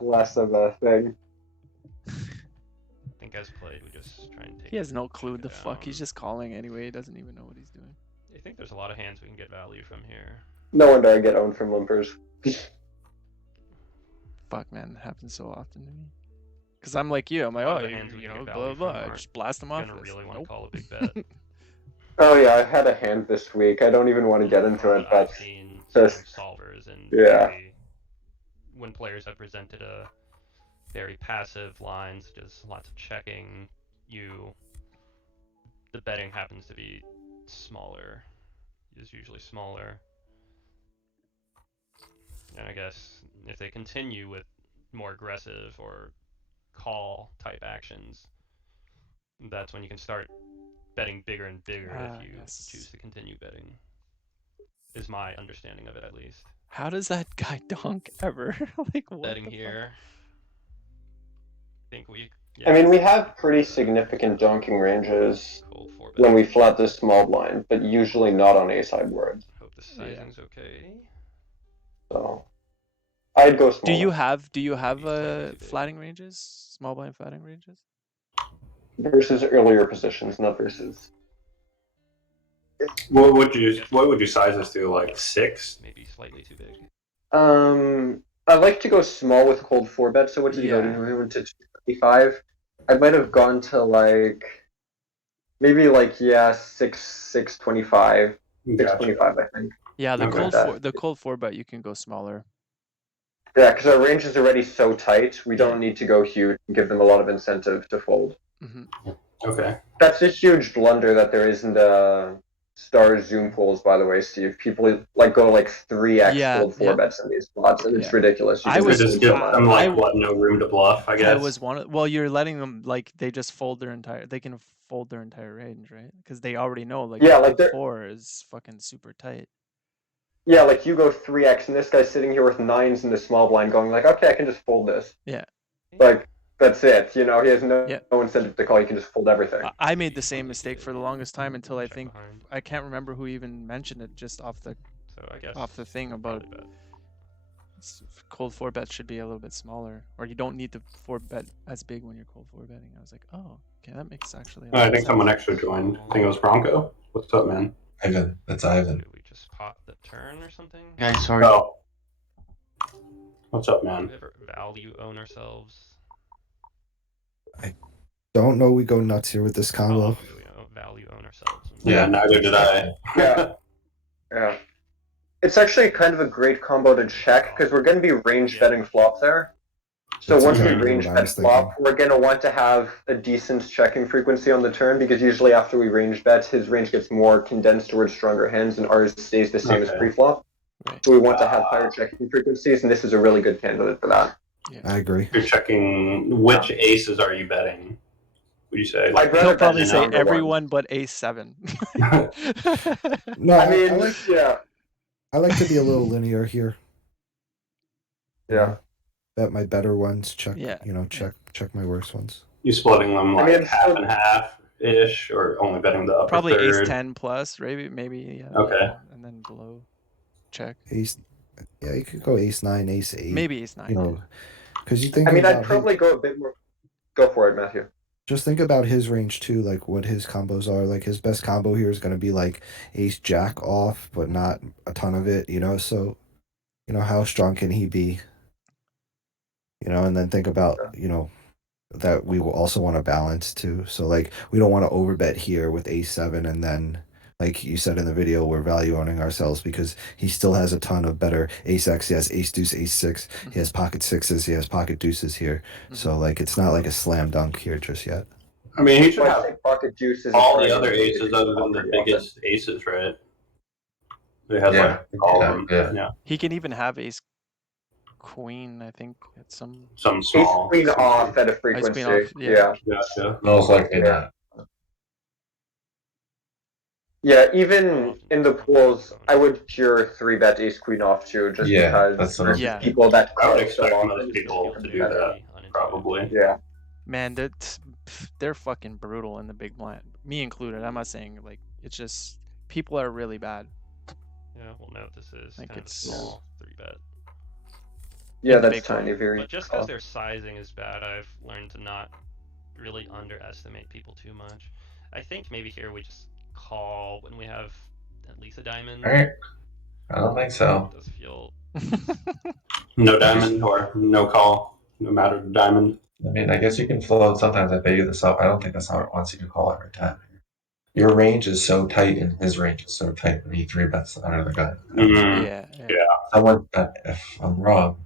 less of a thing. I think as played, we just try and take He has no check clue it the fuck. He's down. just calling anyway. He doesn't even know what he's doing. I think there's a lot of hands we can get value from here. No wonder I get owned from limpers. Fuck, man, that happens so often to me. Cause I'm like you. I'm like, A lot oh, of the you, hands we you can know, get blah value blah from blah. aren't Just blast them off. Gonna this. really want to Nope. call a big bet. Oh yeah, I had a hand this week. I don't even want to get into it, I've but seen some just solvers and yeah. when players have presented a very passive lines, just lots of checking, the betting happens to be smaller, is usually smaller. And I guess if they continue with more aggressive or call type actions, that's when you can start betting bigger and bigger if you choose to continue betting. Is my understanding of it, at least. How does that guy donk ever? Like what? Betting the here. I think I mean, we have pretty significant donking ranges cold 4-bet. when we flat this small blind, but usually not on ace high boards. Hope the sizing's okay. So I'd go small. Do you have Maybe flatting ranges? Small blind flatting ranges? versus earlier positions, not versus. What would you size this to? Like 6? Maybe slightly too big. I like to go small with cold 4-bet. So what did you go to? We went to 25. I might have gone to maybe 625, 625. I think. Yeah, the Okay. cold 4-bet you can go smaller. Yeah, because our range is already so tight, we don't need to go huge and give them a lot of incentive to fold. Mm-hmm. Okay. That's a huge blunder that there isn't star zoom pools, by the way, Steve. People go 3x cold 4-bets in these spots, and it's ridiculous. I was just give them no room to bluff, I guess. I was well, you're letting them they just fold their entire. They can fold their entire range, right? Because they already know the 4 is fucking super tight. Yeah, you go 3x, and this guy's sitting here with 9s in the small blind going okay, I can just fold this. Yeah. That's it. He has no incentive to call. You can just fold everything. I made the same mistake for the longest time until I think I can't remember who even mentioned it just off the thing about cold 4-bet should be a little bit smaller, or you don't need to 4-bet as big when you're cold 4-betting. I was like, oh, okay, that makes actually. I think someone extra joined. I think it was Bronco. What's up, man? Ivan, that's Ivan. Did we just pot the turn or something? Guys, sorry. Oh. What's up, Do man? we ever value own ourselves? Don't know we go nuts here with this How combo. often do we value own ourselves? Yeah, neither did I. Yeah. It's actually kind of a great combo to check because we're going to be range betting flop there. So That's once we exactly range what I bet was flop, thinking. we're going to want to have a decent checking frequency on the turn because usually after we range bet, his range gets more condensed towards stronger hands and ours stays the same as Okay. pre-flop. Right. So we want to have higher checking frequencies, and this is a really good candidate for that. Yeah. I agree. You're checking which aces are you betting? Would you say? Like, I'd rather He'll bet probably the say number one. everyone but ace-7. No, I mean, I like yeah. I like to be a little linear here. You Yeah. know, bet my better ones, check Yeah. check my worst ones. you splitting them like I mean, half so- and half ish, or only betting the upper Probably third? ace-10 plus, maybe. Okay. And then below, check. Ace, yeah, you could go ace-9, ace-8. Maybe ace-9. You know, because you think I mean, I'd about probably go a bit more. Go for it, Matthew. just think about his range too, like what his combos are. Like his best combo here is going to be like ace jack off, but not a ton of it. So how strong can he be? And then think about that we will also want to balance too. So like we don't want to overbet here with ace-7, and then like you said in the video, we're value owning ourselves because he still has a ton of better ace-x. He has ace-deuce, ace-6. He has pocket sixes. He has pocket deuces here. So like it's not like a slam dunk here just yet. I mean, he should Well, I have think pocket deuces. all the other aces other than the biggest aces, right? He has like all of them. Yeah. He can even have ace-queen, I think, at some small. Ace queen off at a Ace frequency. queen off, Yeah. Gotcha. Most likely not. Yeah, even in the pools, I would pure 3-bet ace queen off too, just Yeah, because that's what there's Yeah. people that I would call so expect often. most people to do better. that, probably. Yeah. Man, they're fucking brutal in the big blind, me included. I'm not saying like it's just people are really bad. Yeah, we'll note this is Like kind of a it's- small 3-bet. Yeah, In the that's big tiny, blind. very. But just because their sizing is bad, I've learned to not really underestimate people too much. I think maybe here we just call when we have at least a diamond. Alright. I don't think so. It does feel No diamond or no call, no matter the diamond. I mean, I guess you can float sometimes. I bet you this up. I don't think that's how it wants you to call every time. Your range is so tight, and his range is so tight when he 3-bets the other guy. Yeah. Someone, if I'm wrong,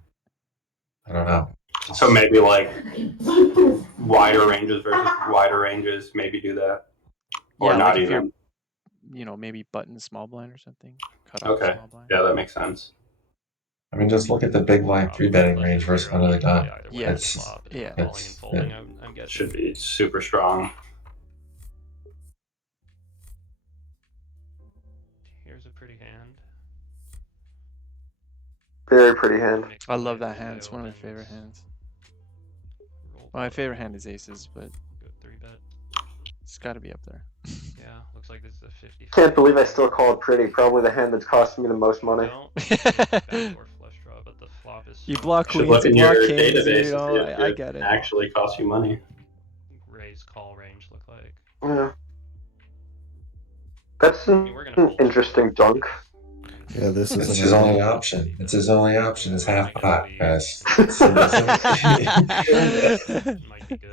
I don't know. So maybe like wider ranges versus wider ranges, maybe do that. Or Yeah, not like if even. maybe button small blind or something. Cut off Okay. small blind. Yeah, that makes sense. I mean, just look at the big blind 3-betting range versus another guy. Yeah. Yeah. Calling and folding, I'm guessing. Should be super strong. Here's a pretty hand. Very pretty hand. I love that hand. It's one of my favorite hands. Well, my favorite hand is aces, but Good 3-bet. it's got to be up there. Yeah, looks like this is a 50. Can't believe I still call it pretty. Probably the hand that's costing me the most money. Don't backdoor flush draw, but the flop is. You block Should queens, look you in block your kings, database you know, to see if I it get it. actually costs you money. Raise call range look like. Yeah. That's I an mean, we're gonna fold interesting dunk. Yeah, this It's is his only option. It's his only option is half pot, guys. Might be good.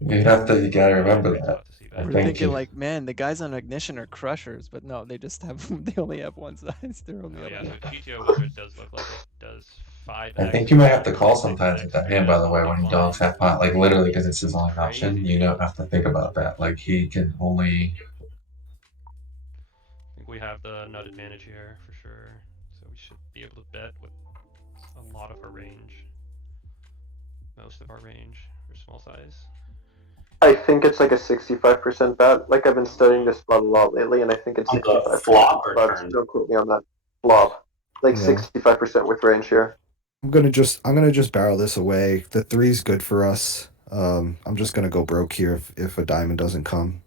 You gotta remember that. I We're think thinking you- like, man, the guys on Ignition are crushers, but no, they only have one size. They're only Oh up yeah, one. so GTO Wizard does look like it does 5x. I think you might have to call sometimes with that hand, by the way, when he donks half pot. Like, literally, because it's his only option. You don't have to think about that. Like, he can only... I think we have the nut advantage here for sure. So we should be able to bet with a lot of our range. Most of our range for small size. I think it's like a 65% bet. Like I've been studying this spot a lot lately, and I think it's On the 65%. flop or But turn? don't quote me on that. Flop. Like Yeah. 65% with range here. I'm gonna just barrel this away. The 3's good for us. I'm just gonna go broke here if a diamond doesn't come.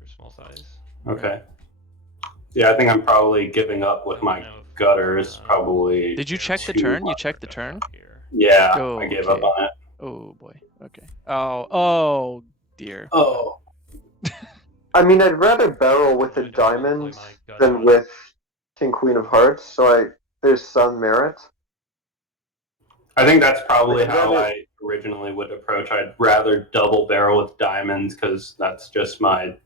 For small size. Okay. Yeah, I think I'm probably giving up with my gutters. Probably. Did you check the too turn? You much. checked the turn? Yeah, Oh, I gave up okay. on it. Oh boy. Okay. Oh dear. Oh. I mean, I'd rather barrel with a diamond than with King Queen of Hearts, so there's some merit. I think that's probably Like, I'd how rather- I originally would approach. I'd rather double barrel with diamonds because that's just my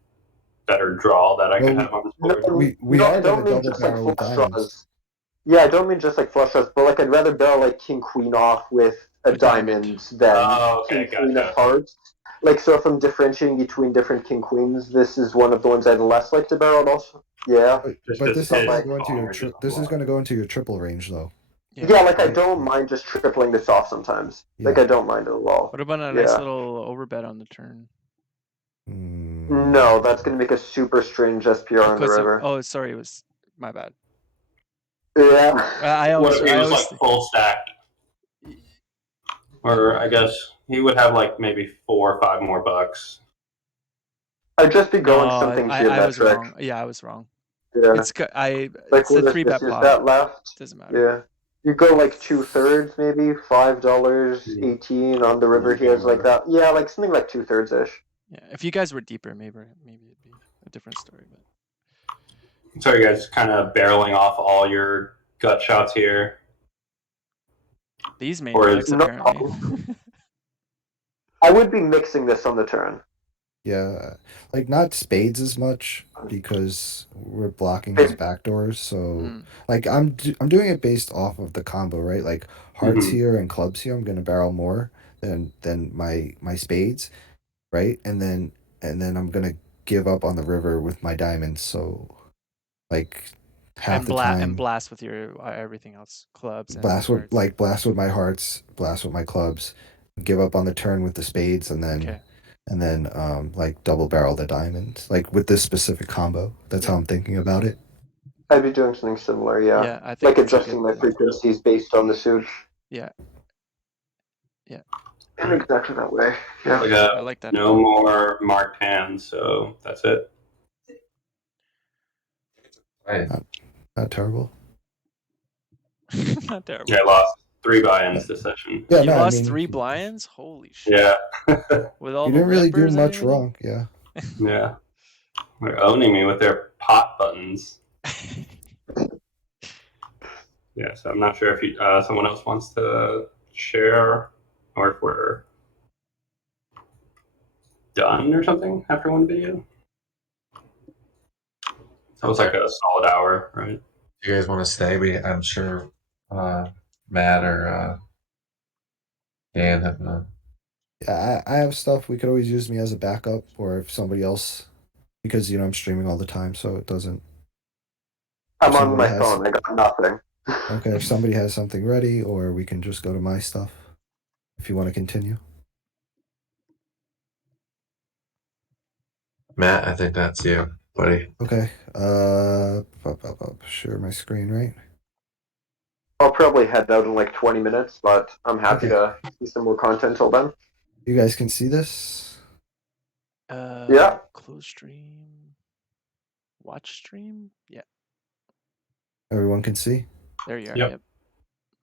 better draw that I could Well, have on the No, board. we no, I had don't a mean double just like barrel with flush diamonds. draws. Yeah, I don't mean just like flush draws, but like I'd rather barrel like king queen off with a A diamond. diamond than Oh, okay, king queen of gotcha. hearts. Like, so if I'm differentiating between different king queens, this is one of the ones I'd less like to barrel. Also, yeah, Just But as this is his going to go into your power just this is blocked. going to go into your triple range though. yeah, like I right. don't mind just tripling this off sometimes. Like Yeah. I don't mind it at all. What about a Yeah. nice little overbet on the turn? No, that's gonna make a super strange SPR on the Because river. oh, sorry, it was my bad. Yeah. I What always, if he I was always, like full stack? Or I guess he would have like maybe $4 or $5 more bucks. I'd just be no, going something I was geometric. wrong. Yeah, I was wrong. Yeah. It's Like it's what a is 3-bet this? Is pot. that left? Doesn't matter. Yeah. You go like 2/3 maybe, $5, 18 on the river. He has like that. Yeah, like something like 2/3 ish. Yeah, if you guys were deeper, maybe it'd be a different story. But So you guys kind of barreling off all your gut shots here. these Or maniacs is- No. apparently. I would be mixing this on the turn. Yeah, like not spades as much because we're blocking his backdoors. So Mm. like I'm doing it based off of the combo, right? Like hearts Mhm. here and clubs here, I'm gonna barrel more than my spades, right? And then I'm gonna give up on the river with my diamonds. So like half and the time and blast with your everything else, clubs and blast with hearts. blast with my hearts, blast with my clubs, give up on the turn with the spades, and then Okay. like double barrel the diamonds, like with this specific combo. That's how I'm thinking about it. I'd be doing something similar, yeah. Yeah, I think Like that's a adjusting my good. frequencies based on the suit. Yeah, yeah. In exactly that way. Yeah. Like I like that. no more marked hands, so that's it. Right. Not terrible. Not terrible. Yeah, I lost 3 buy-ins this session. Yeah, You no, lost I mean, 3 blinds? Holy shit. Yeah. With all you the didn't really do limpers and much everything? wrong. Yeah. Yeah. They're owning me with their pot buttons. Yeah, so I'm not sure if someone else wants to share or if we're done or something after one video. That was like a solid hour, right? If you guys want to stay, I'm sure Matt or Dan have Yeah, I have stuff. We could always use me as a backup, or if somebody else, because I'm streaming all the time, so it doesn't. I'm on somebody my has- phone. I got nothing. Okay, if somebody has something ready, or we can just go to my stuff. If you want to continue. Matt, I think that's you, buddy. Okay. Share my screen, right? I'll probably head out in like 20 minutes, but I'm happy to see some more content till then. You guys can see this. Yeah. Close stream. Watch stream? Yeah. Everyone can see. There you are. Yep. Yep.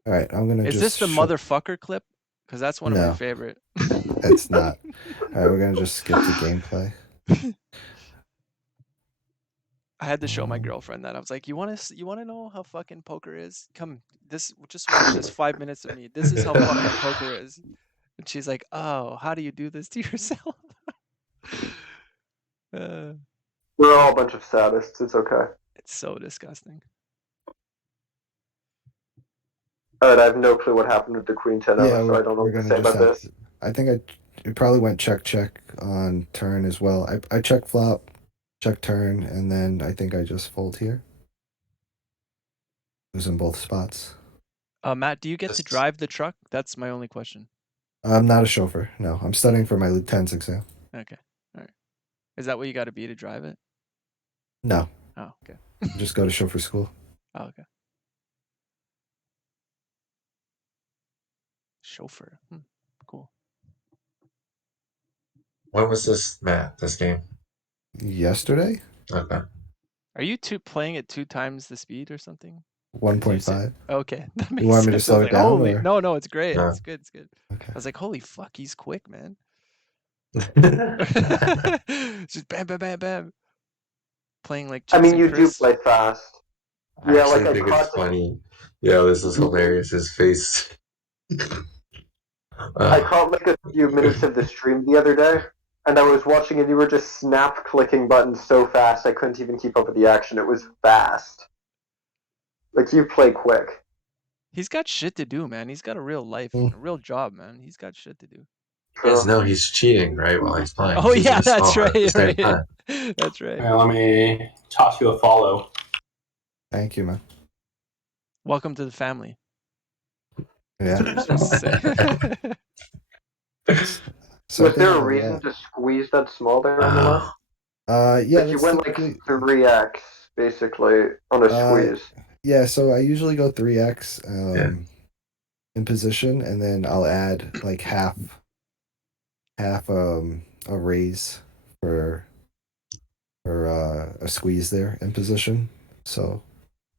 All right, I'm gonna. Is just this the show- motherfucker clip? Because that's one of my No. favorite. It's not. All right, we're gonna just skip the gameplay. I had to show my girlfriend that. I was like, you want to know how fucking poker is? Come, just watch this 5 minutes of me. This is how fucking poker is. And she's like, oh, how do you do this to yourself? We're all a bunch of sadists. It's okay. It's so disgusting. Alright, I have no clue what happened with the Queen 10 Yeah, so I don't know we're what to gonna say just about have this. to- I think it probably went check on turn as well. I check flop, check turn, and then I think I just fold here. It was in both spots. Matt, do you get to Just- drive the truck? That's my only question. I'm not a chauffeur. No, I'm studying for my lieutenant's exam. Okay. All right. Is that what you got to be to drive it? No, Oh, okay. just go to chauffeur school. Oh, okay. Chauffeur. Cool. When was this, Matt? This game? Yesterday, Okay. Are you playing at 2 times the speed or something? 1.5. Okay, that makes want me to sense. I slow was it like, down, holy, or- no, it's great. No. It's good. It's good. Okay. I was like, holy fuck, he's quick, man. Just bam, bam, bam, bam. Playing like. I mean, Chelsea you do Chris. play fast. I Yeah, actually like I think caught it's funny. Yeah, this is hilarious. His face I caught like a few minutes of the stream the other day, and I was watching and you were just snap clicking buttons so fast I couldn't even keep up with the action. It was fast. Like you play quick. He's got shit to do, man. He's got a real life, a real job, man. He's got shit to do. Yes, no, he's cheating, right, while he's playing. Oh He's using yeah, his that's phone at the right, same right. time. That's right. Here, let me toss you a follow. Thank you, man. Welcome to the family. Yeah. That's what you're supposed to say. So Was there a yeah. reason to squeeze that small there on the left? Yeah, Like you that's went typically, like 3x basically on a squeeze. yeah, so I usually go 3x Yeah. in position, and then I'll add like half a raise for a squeeze there in position. So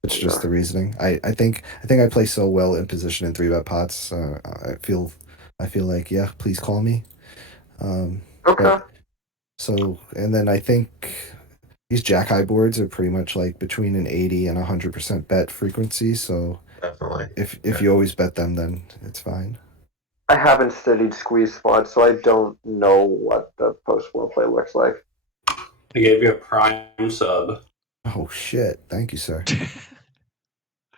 it's just the reasoning. I think I play so well in position in 3-bet pots. I feel like, yeah, please call me. Okay. So, and then I think these jack high boards are pretty much like between an 80 and 100% bet frequency. So Definitely. if you always bet them, then it's fine. I haven't studied squeeze spots, so I don't know what the post-war play looks like. I gave you a prime sub. Oh shit! Thank you, sir.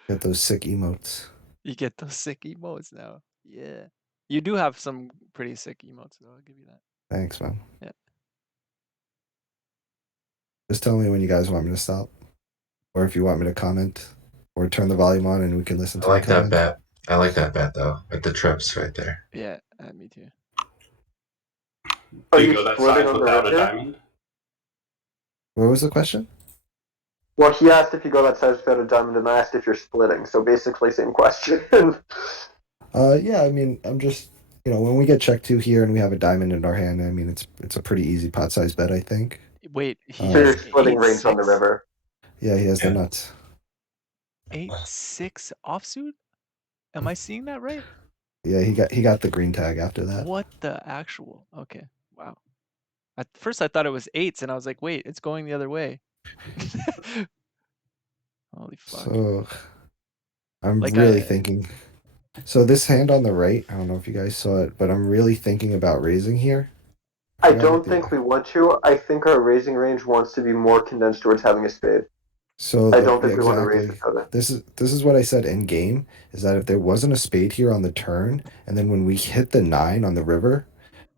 Get those sick emotes. You get those sick emotes now. Yeah. You do have some pretty sick emotes, though. I'll give you that. Thanks, man. Yeah. Just tell me when you guys want me to stop, or if you want me to comment, or turn the volume on and we can listen I to like it that come in. bet. I like that bet though, with the trips right there. Yeah, me too. Are Do you you go that splitting size on the without a river? diamond? What was the question? Well, he asked if you go that size without a diamond, and I asked if you're splitting. So basically, same question. Yeah, I mean, I'm just, when we get checked to here and we have a diamond in our hand, I mean, it's a pretty easy pot size bet, I think. Wait, he So has you're splitting range on the 8-6? river. Yeah, he has the Yeah. nuts. 8-6 offsuit? Am I seeing that right? Yeah, he got the green tag after that. What the actual? Okay, wow. At first I thought it was 8s, and I was like, wait, it's going the other way. Holy fuck. So I'm Like really thinking. So this hand on the right, I don't know if you guys saw it, but I'm really thinking about raising here. I forgot what don't the- think we want to. I think our raising range wants to be more condensed towards having a spade. So I don't think we want to raise exactly. it further. This is what I said in game, is that if there wasn't a spade here on the turn, and then when we hit the 9 on the river,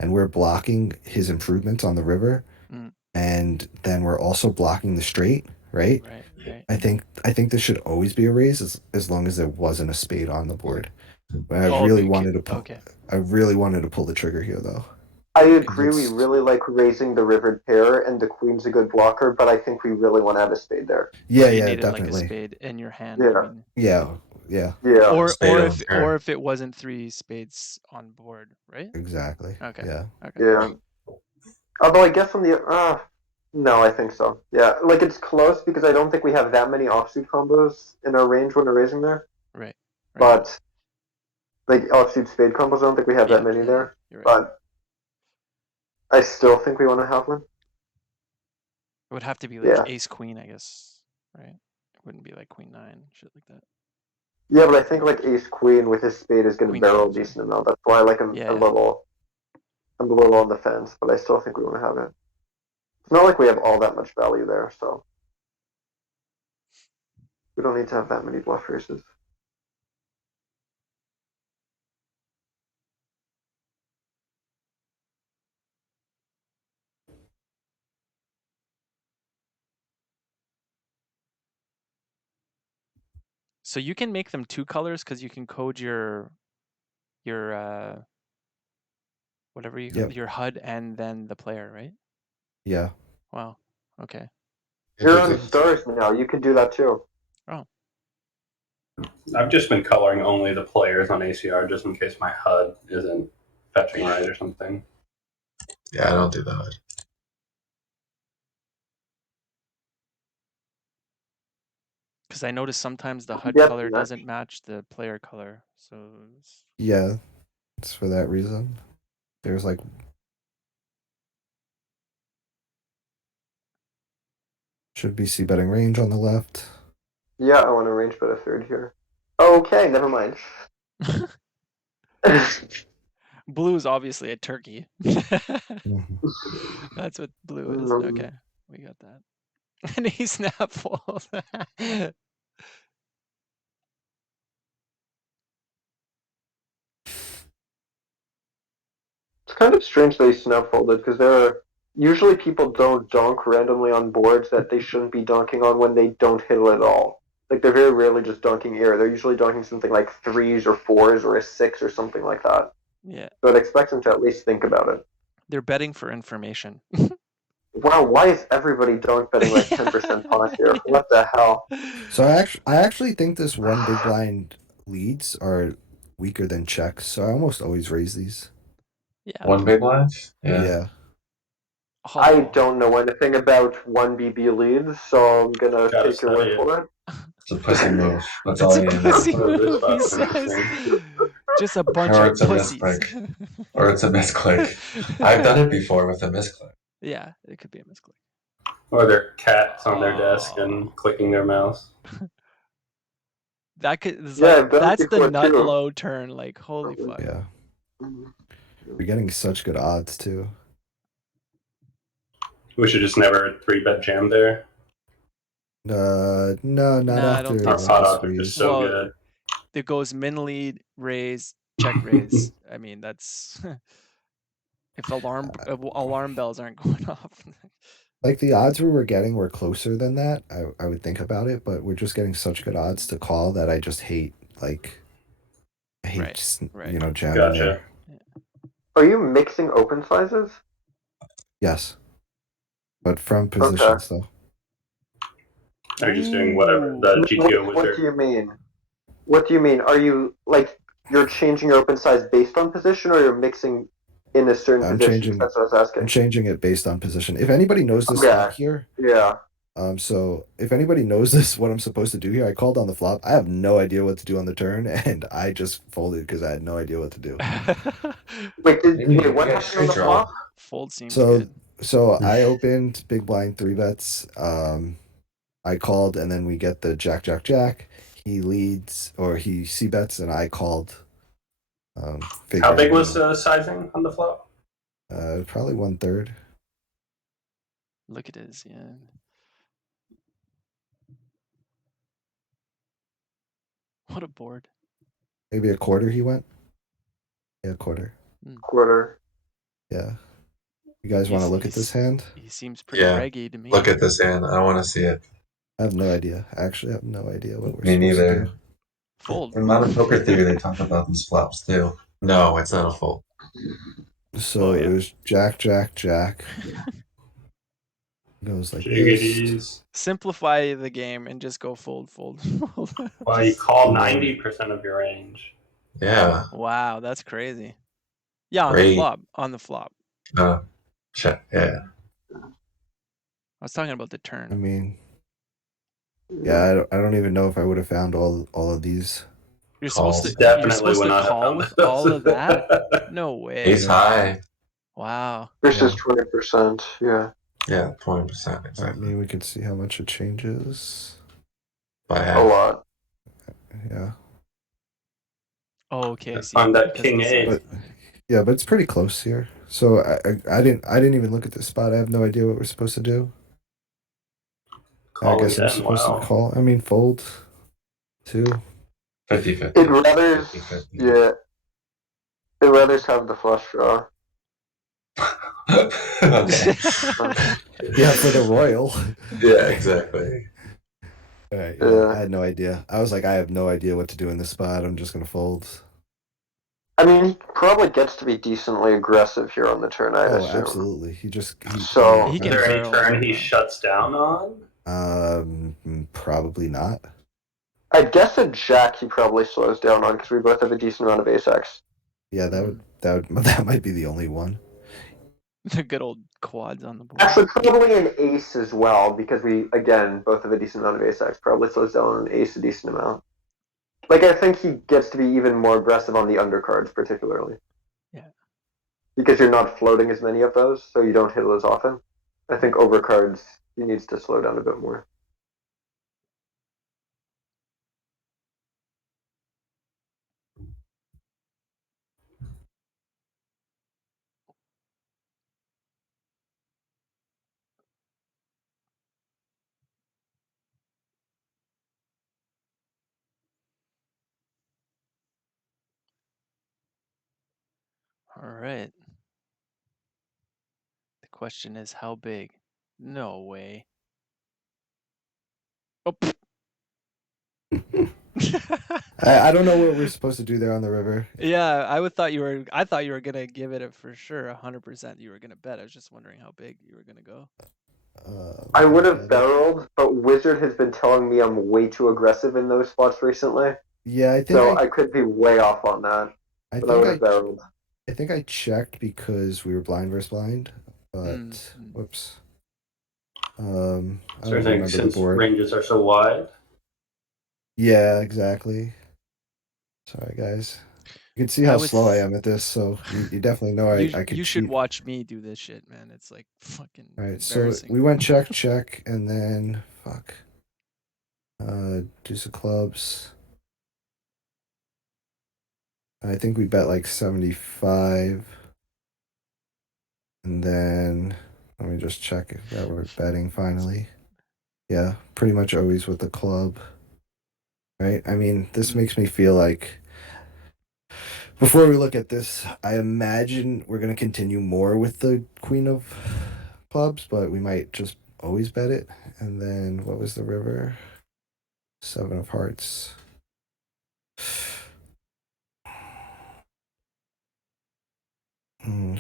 and we're blocking his improvements on the river, Mm. and then we're also blocking the straight, right? Right. I think this should always be a raise as long as there wasn't a spade on the board. But I Oh, really okay, wanted to pull. okay. I really wanted to pull the trigger here, though. I agree. We it's- really like raising the rivered pair, and the queen's a good blocker. But I think we really want to have a spade there. Yeah, So you yeah, needed like a definitely. spade in your hand. Yeah. You mean? Yeah, yeah, Yeah. Or Spade on turn. or if it wasn't 3 spades on board, right? exactly. Okay. Yeah. Okay. Yeah. Although I guess on the no, I think so. Yeah, like it's close because I don't think we have that many offsuit combos in our range when we're raising there. Right. But like offsuit spade combos, I don't think we have that many there. You're right. But I still think we want to have one. It would have to be like Yeah. ace queen, I guess, right? It wouldn't be like queen 9, shit like that. Yeah, but I think like ace queen with his spade is going to Queen barrel a king, sorry. decent amount. That's why like I'm Yeah. a little on the fence, but I still think we want to have it. It's not like we have all that much value there, so we don't need to have that many bluff races. So you can make them 2 colors because you can code your whatever you Yep. your HUD and then the player, right? Yeah. Wow. Okay. You're on stars now. You could do that too. Oh. I've just been coloring only the players on ACR just in case my HUD isn't fetching right or something. Yeah, I don't do that. Because I noticed sometimes the HUD Yep, color match. doesn't match the player color. So Yeah, it's for that reason. There's like should be C betting range on the left. Yeah, I want to range bet a third here. Okay, never mind. Blue is obviously a turkey. Mhm. That's what blue is. Okay, we got that. And he snap fold. It's kind of strange they snap folded because there are usually people don't donk randomly on boards that they shouldn't be donking on when they don't hit it at all. Like they're very rarely just donking air. They're usually donking something like threes or fours or a six or something like that. Yeah, So I'd expect them to at least think about it. they're betting for information. Wow, why is everybody donk betting like 10% pot here? Yeah. What the hell? So I actually think this one big blind leads are weaker than checks. So I almost always raise these. Yeah. One big blind? Yeah. Yeah. I Oh. don't know anything about 1BB leads, so I'm gonna Gotta take your word study it. for it. It's a pussy move. That's It's all a you need to know. pussy Oh, this move, he spot's says. interesting. Just a bunch Or of it's a pussies. misclick. Or it's a misclick. I've done it before with a misclick. Yeah, it could be a misclick. Or their cats on their desk Oh. and clicking their mouse. That could it's Yeah, like I've done it that's the before, nut too. low turn, like holy fuck. Yeah. Mhm. We're getting such good odds too. We should just never 3-bet jam there. No, not Nah, I after don't Our think one pot so. odds are just squeeze. so Well, good. it goes min lead, raise, check raise. I mean, that's if alarm bells aren't going off. Like the odds we were getting were closer than that. I would think about it, but we're just getting such good odds to call that I just hate I hate Right, just, right. you know, jamming Gotcha. there. Are you mixing open sizes? Yes. But from positions though. Are you just doing whatever the GTO What do wizard? you mean? What do you mean? Are you like you're changing your open size based on position, or you're mixing in a certain I'm position? changing That's what I was asking. I'm changing it based on position. If anybody knows this Okay. spot here, Yeah. so if anybody knows this, what I'm supposed to do here, I called on the flop. I have no idea what to do on the turn, and I just folded because I had no idea what to do. Wait, You what got happened on straight the draw. flop? Fold seems So good. so I opened big blind 3-bets. I called, and then we get the jack jack jack. He leads or he c-bets, and I called. How Figuring, big was sizing on the flop? probably 1/3. Look at his, yeah. What a board. Maybe a quarter he went. Yeah, quarter. Quarter. Yeah. You guys want to look at this hand? He seems pretty Yeah. reggy to me. Look at this hand. I want to see it. I have no idea. I actually have no idea what we're Me supposed to neither. do. Fold. In modern poker theory, they talk about these flops too. No, it's not a fold. So Oh, it yeah. was jack, jack, jack. It goes like this. Jiggities. Simplify the game and just go fold, fold, fold. Well, you call 90% of your range. Yeah. Wow, that's crazy. Yeah, on the Great. flop. On the flop. Check. Yeah. I was talking about the I turn. mean, yeah, I don't even know if I would have found all of these. You're Calls. supposed to Definitely would not have call found with those. all of that? No way. Ace high. Wow. Versus Yeah. 20%. Yeah. Yeah, 20% I exactly. mean, we can see how much it changes. By A half. lot. Yeah. Oh, okay, I see. On that Because king of the eight. size. But yeah, but it's pretty close here. So I didn't even look at this spot. I have no idea what we're supposed to do. Call I guess I'm again. supposed Wow. to call. I mean, fold. 2. 50-50. It rather, 50-50. yeah. It rather have the flush draw. Okay. Yeah, for the royal. Yeah, exactly. All right, yeah, I had no idea. I was like, I have no idea what to do in this spot. I'm just gonna fold. I mean, he probably gets to be decently aggressive here on the turn, I assume. Absolutely. He So- He Is can there any barrel turn right he now. shuts down on? Probably not. I guess a jack he probably slows down on because we both have a decent amount of ace-x. Yeah, that might be the only one. The good old quads on the board. Actually, probably an ace as well because we, again, both have a decent amount of ace-x. Probably slows down on an ace a decent amount. Like, I think he gets to be even more aggressive on the undercards, particularly. Yeah. Because you're not floating as many of those, so you don't hit those often. I think overcards, he needs to slow down a bit more. All right. The question is how big? No way. Oh. I don't know what we're supposed to do there on the river. Yeah, I thought you were gonna give it a for sure 100%. You were gonna bet. I was just wondering how big you were gonna go. I would have bet it. barreled, but Wizard has been telling me I'm way too aggressive in those spots recently. Yeah, I think So I could be way off on that. I But I think would have barreled. I think I checked because we were blind versus blind, but whoops. I So don't you're saying remember the since board. ranges are so wide? Yeah, exactly. Sorry, guys. You can see how slow I am at this, so you definitely know I could You should cheat. watch me do this shit, man. It's like fucking All right, so embarrassing. we went check, and then fuck. Deuce of clubs. I think we bet like 75. And then let me just check that we're betting finally. Yeah, pretty much always with the club. Right? I mean, this makes me feel like before we look at this, I imagine we're going to continue more with the queen of clubs, but we might just always bet it. And then what was the river? 7 of hearts.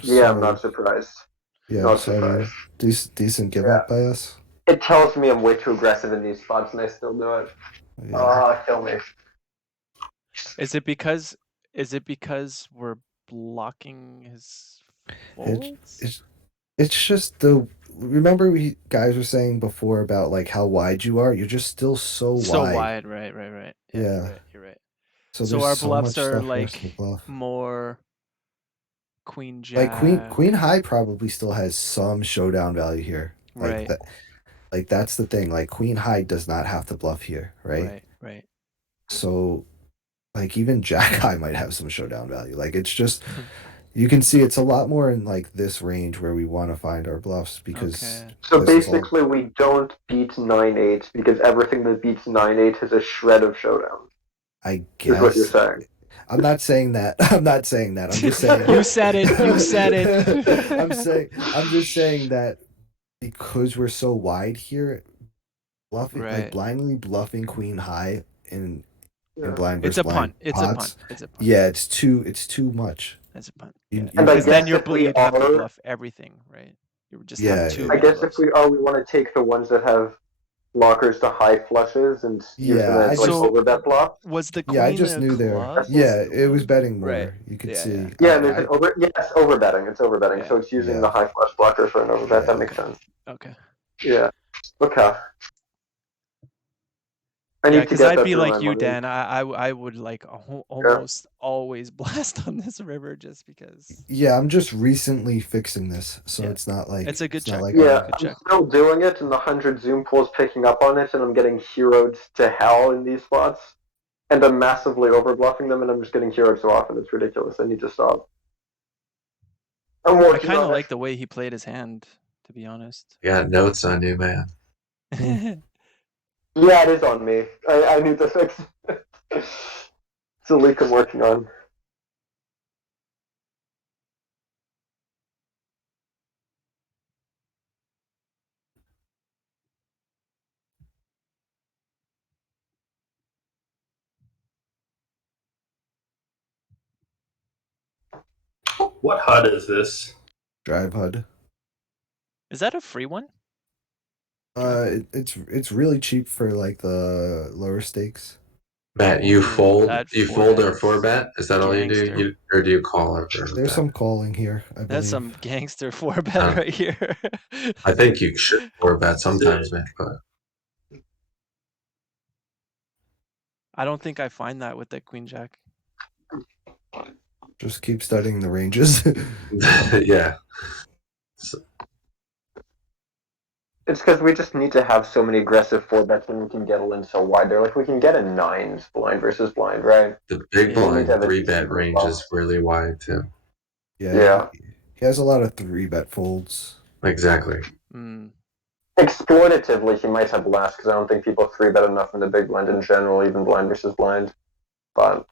Yeah, I'm not surprised. Yeah, Not so I mean, surprised. decent give up by us. It tells me I'm way too aggressive in these spots, and I still do it. Yeah. Kill me. Is it because we're blocking his folds? It's just remember we guys were saying before about like how wide you are. You're just still so wide. Right. Yeah. You're right. So So there's our so bluffs much are stuff for us to like bluff. more queen Like jack. queen high probably still has some showdown value here. Like Right. that. Like that's the thing. Like queen high does not have to bluff here, right? Right. So like even jack high might have some showdown value. Like it's just you can see it's a lot more in like this range where we want to find our bluffs because So basically we don't beat 9-8 because everything that beats 9-8 has a shred of showdown. I guess is what you're saying. I'm not saying that. I'm not saying that. I'm just saying You said it. I'm just saying that because we're so wide here, bluffing like blindly bluffing queen high in blind versus blind It's a punt. Yeah, it's too much. It's a punt. Because then you'd have to bluff everything, right? You would just have too many I guess bluffs. if we want to take the ones that have blockers to high flushes and use them as like overbet bluff. Was the queen I just knew there. Yeah, it was betting more. You could see. Yeah, there's an yes, overbetting. It's overbetting. So it's using the high flush blocker for an overbet. That makes sense. Okay. Yeah. Okay. Yeah, because I'd be like you, Dan. I would like almost always blast on this river just because. Yeah, I'm just recently fixing this, so it's not like it's a good check. Like I'm still doing it, and the 100 zoom pool's picking up on it, and I'm getting heroed to hell in these spots, and I'm massively overbluffing them, and I'm just getting heroed so often. It's ridiculous. I need to stop. I kind of like the way he played his hand, to be honest. Yeah, notes on you, man. Yeah, it is on me. I need to fix it. It's a leak I'm working on. What HUD is this? Drive HUD. Is that a free one? It's really cheap for like the lower stakes. Matt, you fold or 4-bet? Is that all you do? Or do you call it? There's some calling here, I believe. That's some gangster 4-bet right here. I think you should 4-bet sometimes, man. But I don't think I find that with the queen jack. Just keep studying the ranges. Yeah. It's because we just need to have so many aggressive 4-bets when we can get in so wide. They're like we can get a 9s blind versus blind, right? The big blind 3-bet range is really wide too. Yeah. He has a lot of 3-bet folds. Exactly. Exploitatively, he might have less because I don't think people 3-bet enough in the big blind in general, even blind versus blind. But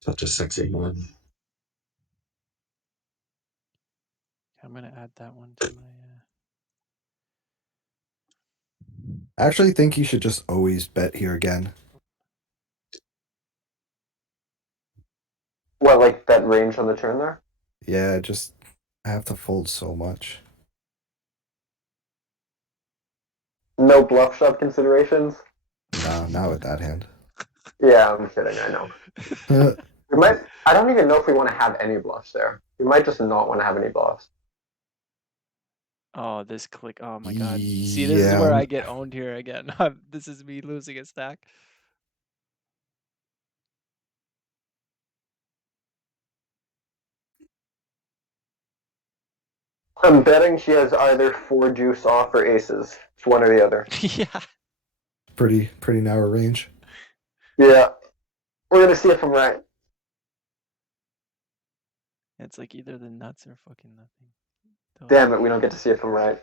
Such a sexy one. I'm gonna add that one to my. I actually think you should just always bet here again. What, like that range on the turn there? Yeah, just I have to fold so much. No bluff shove considerations? No, not with that hand. Yeah, I'm kidding, I know. We might. I don't even know if we want to have any bluffs there. We might just not want to have any bluffs. Oh, this click. Oh my god. See, this is Yeah, where I get owned here again. This is me losing a stack. I'm betting she has either 4 deuce off or aces. It's one or the other. Yeah. pretty narrow range. Yeah. We're gonna see if I'm right. It's like either the nuts or fucking nothing. Damn it, we don't get to see if I'm right.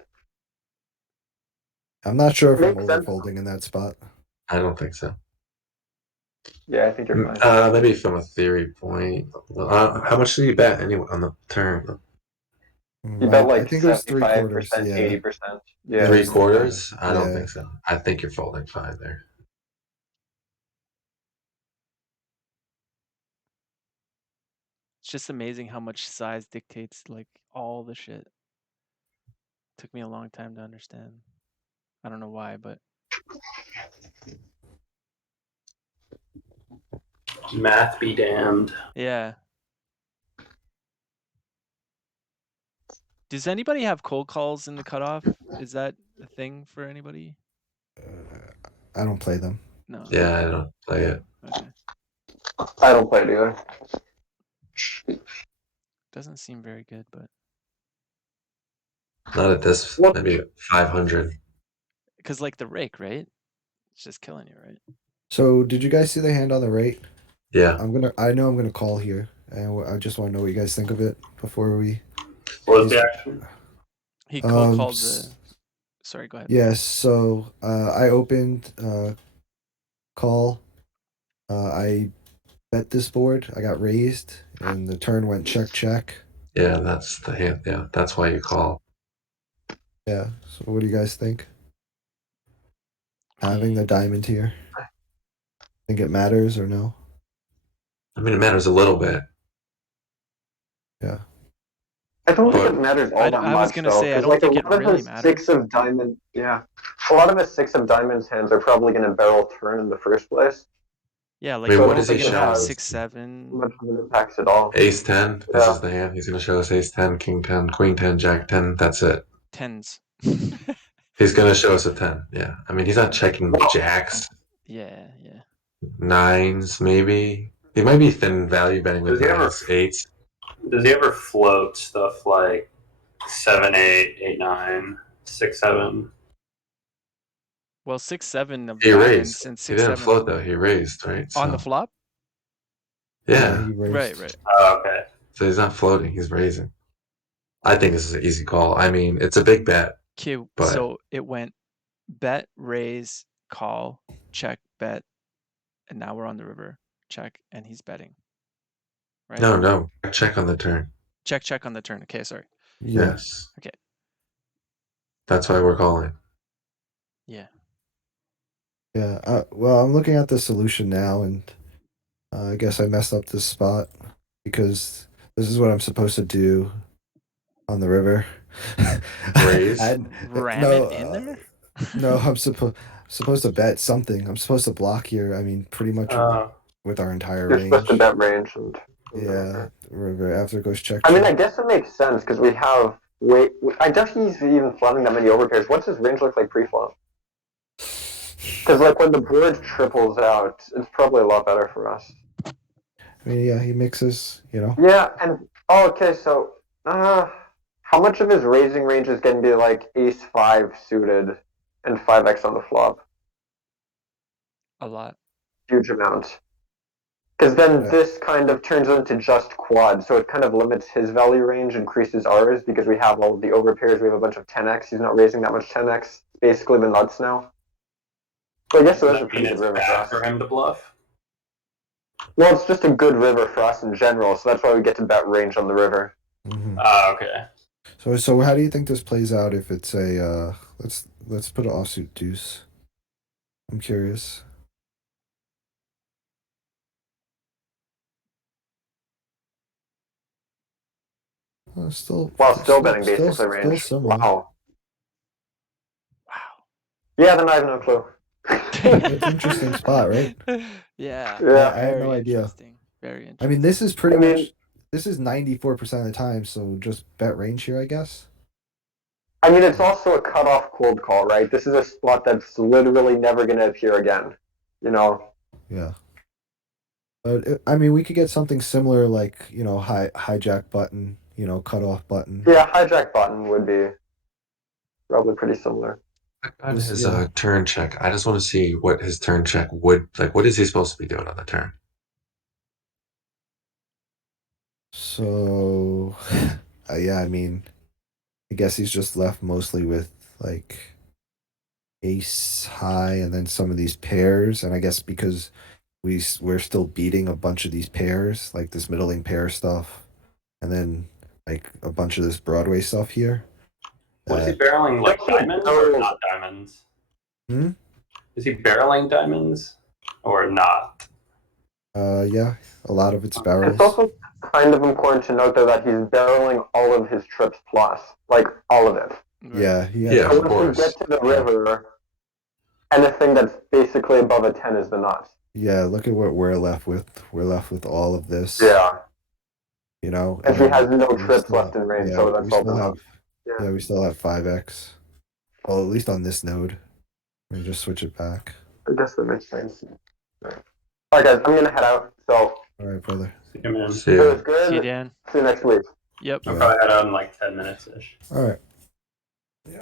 I'm not sure if I'm Makes sense. overfolding in that spot. I don't think so. Yeah, I think you're fine. Maybe from a theory point. How much did you bet anyway on the turn? You bet I like think it was 3/4. 75%, Yeah. 80%. Yeah. 3/4? I don't Yeah. think so. I think you're folding 5 there. It's just amazing how much size dictates like all the shit. Took me a long time to understand. I don't know why, but Math be damned. yeah. Does anybody have cold calls in the cutoff? Is that a thing for anybody? I don't play them. No. Yeah, I don't play it. Okay. I don't play it either. Doesn't seem very good, but Not at this. What? Maybe 500. because like the rake, right? It's just killing you, right? So, did you guys see the hand on the right? Yeah. I know I'm gonna call here, and I just want to know what you guys think of it before we. What was the action? He cold called s- the. Sorry, go ahead. Yes. So, I opened call. I bet this board. I got raised, and the turn went check. Yeah, that's the hand. Yeah, that's why you call. Yeah. So, what do you guys think? Having the diamond here. Think it matters or no? I mean, it matters a little bit. Yeah. I don't think But- it matters all that I was much, gonna though, say, I 'cause, don't like, think a it lot of really his matters. 6 of diamond, yeah. A lot of his 6 of diamonds hands are probably going to barrel turn in the first place. Yeah, like Wait, I what don't does he think it has show? 6-7. Much of an impact at all. Ace 10. This Yeah. is the hand. He's going to show us ace 10, king 10, queen 10, jack 10. That's it. Tens. He's going to show us a 10. Yeah. I mean, he's not checking Well- jacks, Yeah. 9s, maybe. He might be thin value betting with Does he ever- 9s, 8s. Does he ever float stuff like 7, 8, 8, 9, 6, 7? Well, 6-7 of He diamonds raised. and He didn't 6-7 float, though. He raised, right? on the So- flop. Yeah. He raised. Right. Oh, okay. So he's not floating. He's raising. I think this is an easy call. I mean, it's a big bet. Okay, But- so it went bet, raise, call, check, bet, and now we're on the river. Check, and he's betting. Right? No. Check on the turn. Check on the turn. Okay, sorry. Yes. Okay. That's why we're calling. Yeah. Yeah. Well, I'm looking at the solution now, and I guess I messed up this spot because this is what I'm supposed to do on the river. Raise? Ram no, it in there? No, I'm supposed to bet something. I'm supposed to block here. I mean, pretty much with our entire You're range. supposed to bet range. And Yeah, river after it goes check. I mean, I check. guess it makes sense, because we have... I doubt he's even flooding that many overpairs. What's his range look like pre-flop? Because, like, when the board triples out, it's probably a lot better for us. I mean, yeah, he mixes. Yeah, and... Oh, okay, so... how much of his raising range is going to be, like, ace-5 suited and 5x on the flop? A lot. Huge amount. Because then Yeah. this kind of turns into just quad, so it kind of limits his value range, increases ours, because we have all of the overpairs, we have a bunch of 10x, he's not raising that much 10x, basically the nuts now. So I guess it Does was a that pretty mean good it's river for bad us. for him to bluff? Well, it's just a good river for us in general, so that's why we get to bet range on the river. Mhm. Okay. So how do you think this plays out if it's a let's put an offsuit deuce. I'm curious. Still, While still betting basically still range. similar. Wow. Wow. Yeah, then I have no clue. It's an interesting spot, right? Yeah. Yeah. I had no Very idea. interesting. Very interesting. I mean, this is pretty I mean- much this is 94% of the time, so just bet range here, I guess. I mean, it's also a cutoff cold call, right? This is a spot that's literally never going to appear again. You know? Yeah. But I mean, we could get something similar, like hijack button, cutoff button. Yeah, hijack button would be probably pretty similar. On his Yeah. turn check, I just want to see what his turn check would like. What is he supposed to be doing on the turn? So, yeah, I mean, I guess he's just left mostly with like ace high and then some of these pairs, and I guess because we're still beating a bunch of these pairs, like this middling pair stuff, and then like a bunch of this Broadway stuff here. What is he barreling, like diamonds or not diamonds? Hmm? Is he barreling diamonds or not? Yeah, a lot of it's It's barrels. also kind of important to note, though, that he's barreling all of his trips plus. Like, all of it. Right. Yeah, Yeah, So of once we course. get to the river, anything that's basically above a 10 is the nuts. Yeah, look at what we're left with. We're left with all of this. Yeah. And And he then has no we trips still- left in range, yeah, so that's we all still the have nuts. Yeah. yeah, we still have 5x. Well, at least on this node. Let me just switch it back. I guess that makes sense. Alright, guys, I'm gonna head out. So, All right, brother. See you, man. See it ya. was good. See you, Dan. See you next week. Yep. I'll Yeah. probably head out in like 10 minutes ish. All right.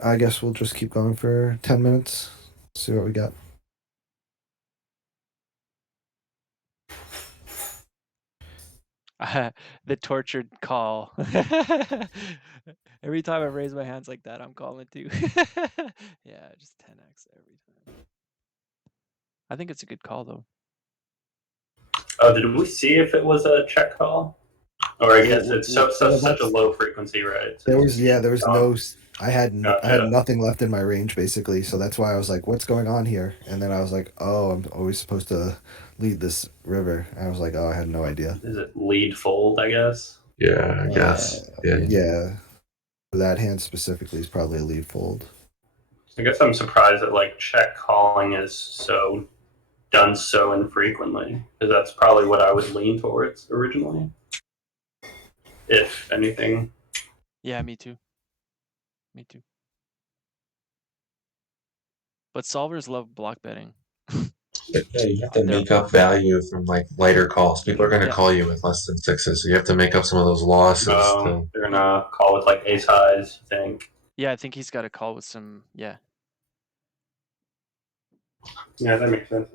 I guess we'll just keep going for 10 minutes. See what we got. The tortured call. Every time I raise my hands like that, I'm calling too. Yeah, just 10x every time. I think it's a good call though. Oh, did we see if it was a check call? Or I guess it's Well, such a low frequency, right? There was no. I had Gotcha. nothing left in my range basically, so that's why I was like, "What's going on here?" And then I was like, "Oh, I'm always supposed to lead this river." And I was like, "Oh, I had no idea." Is it lead fold, I guess? Yeah, I guess. Yeah. Yeah, for that hand specifically is probably a lead fold. I guess I'm surprised that like check calling is done so infrequently, because that's probably what I would lean towards originally, if anything. Yeah, me too. Me too. But solvers love block betting. But yeah, you have to make up value from like lighter calls. People are going to Yeah. call you with less than sixes, so you have to make up some of those losses. They're gonna call with like ace highs, I think. Yeah, I think he's got a call with some. Yeah. Yeah, that makes sense.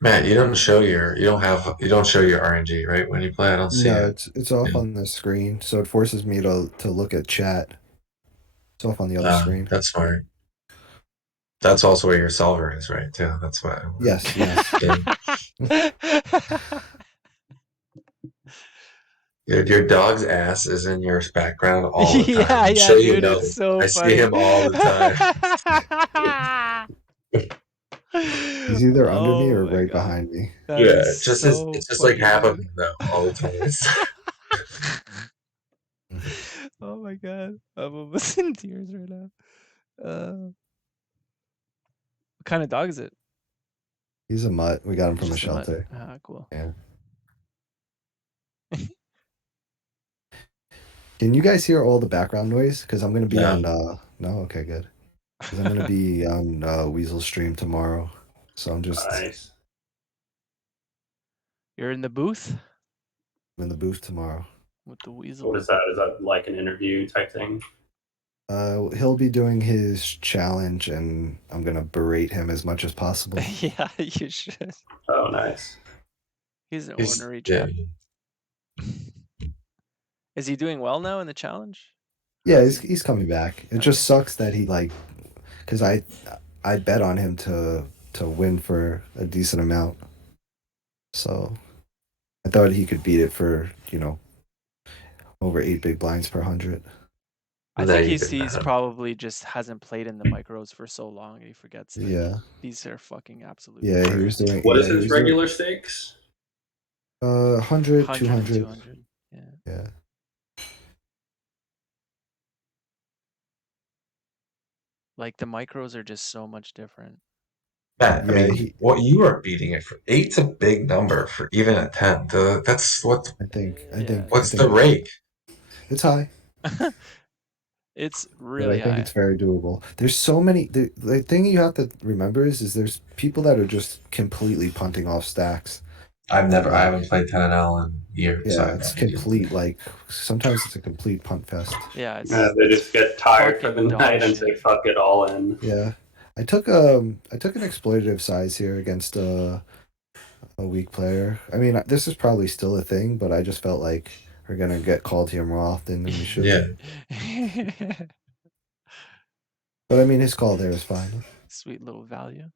Matt, you don't show your RNG, right? When you play, I don't see No, it. it's off Yeah. on the screen, so it forces me to look at chat. It's off on the other screen. That's smart. That's also where your solver is, right? Too. That's why. Yes. Dude, your dog's ass is in your background all the time. Yeah, I'm yeah, sure you dude, know. it's so I funny. see him all the time. He's either under me Oh or my right God. behind me. That Yeah, is it's so just like funny, half of dude. him though, all the time. Oh my God, I'm almost in tears right now. What kind of dog is it? He's a mutt. We got him from a Just a mutt. shelter. Ah, cool. Yeah. Can you guys hear all the background noise? Because I'm gonna be No. on. No, okay, good. Because I'm gonna be on Weasel stream tomorrow, so I'm just Nice. You're in the booth in the booth tomorrow. with the weasel. What is that? Is that like an interview type thing? He'll be doing his challenge, and I'm gonna berate him as much as possible. Yeah, you should. Oh, nice. He's an He's- ornery yeah. chap. Is he doing well now in the challenge? Yeah, How's he's coming back. It Okay. just sucks that he like, because I bet on him to win for a decent amount. So I thought he could beat it for over 8 big blinds per 100. I No, think you he's could bet he's him. probably just hasn't played in the micros for so long and he forgets that Yeah, these are fucking absolute yeah, he was birds. doing. What Yeah, is he his was doing regular stakes? 100, 100 and 200. 200. Yeah. Yeah, Like the micros are just so much different. Matt, I yeah. mean, what you are beating it for 8's a big number for even a 10. That's what. I think What's the rake? it's high, It's but I really think high. it's very doable. There's so many. The thing you have to remember is there's people that are just completely punting off stacks. I Like, haven't played 10NL in years, so I yeah, have no it's idea. complete. Like sometimes it's a complete punt fest. Yeah, They just get tired for the fucking dog night and say shit. fuck it all in. Yeah, I took an exploitative size here against a weak player. I mean, this is probably still a thing, but I just felt like we're gonna get called here more often than we should. Yeah. But I mean, his call there is fine. Sweet little value.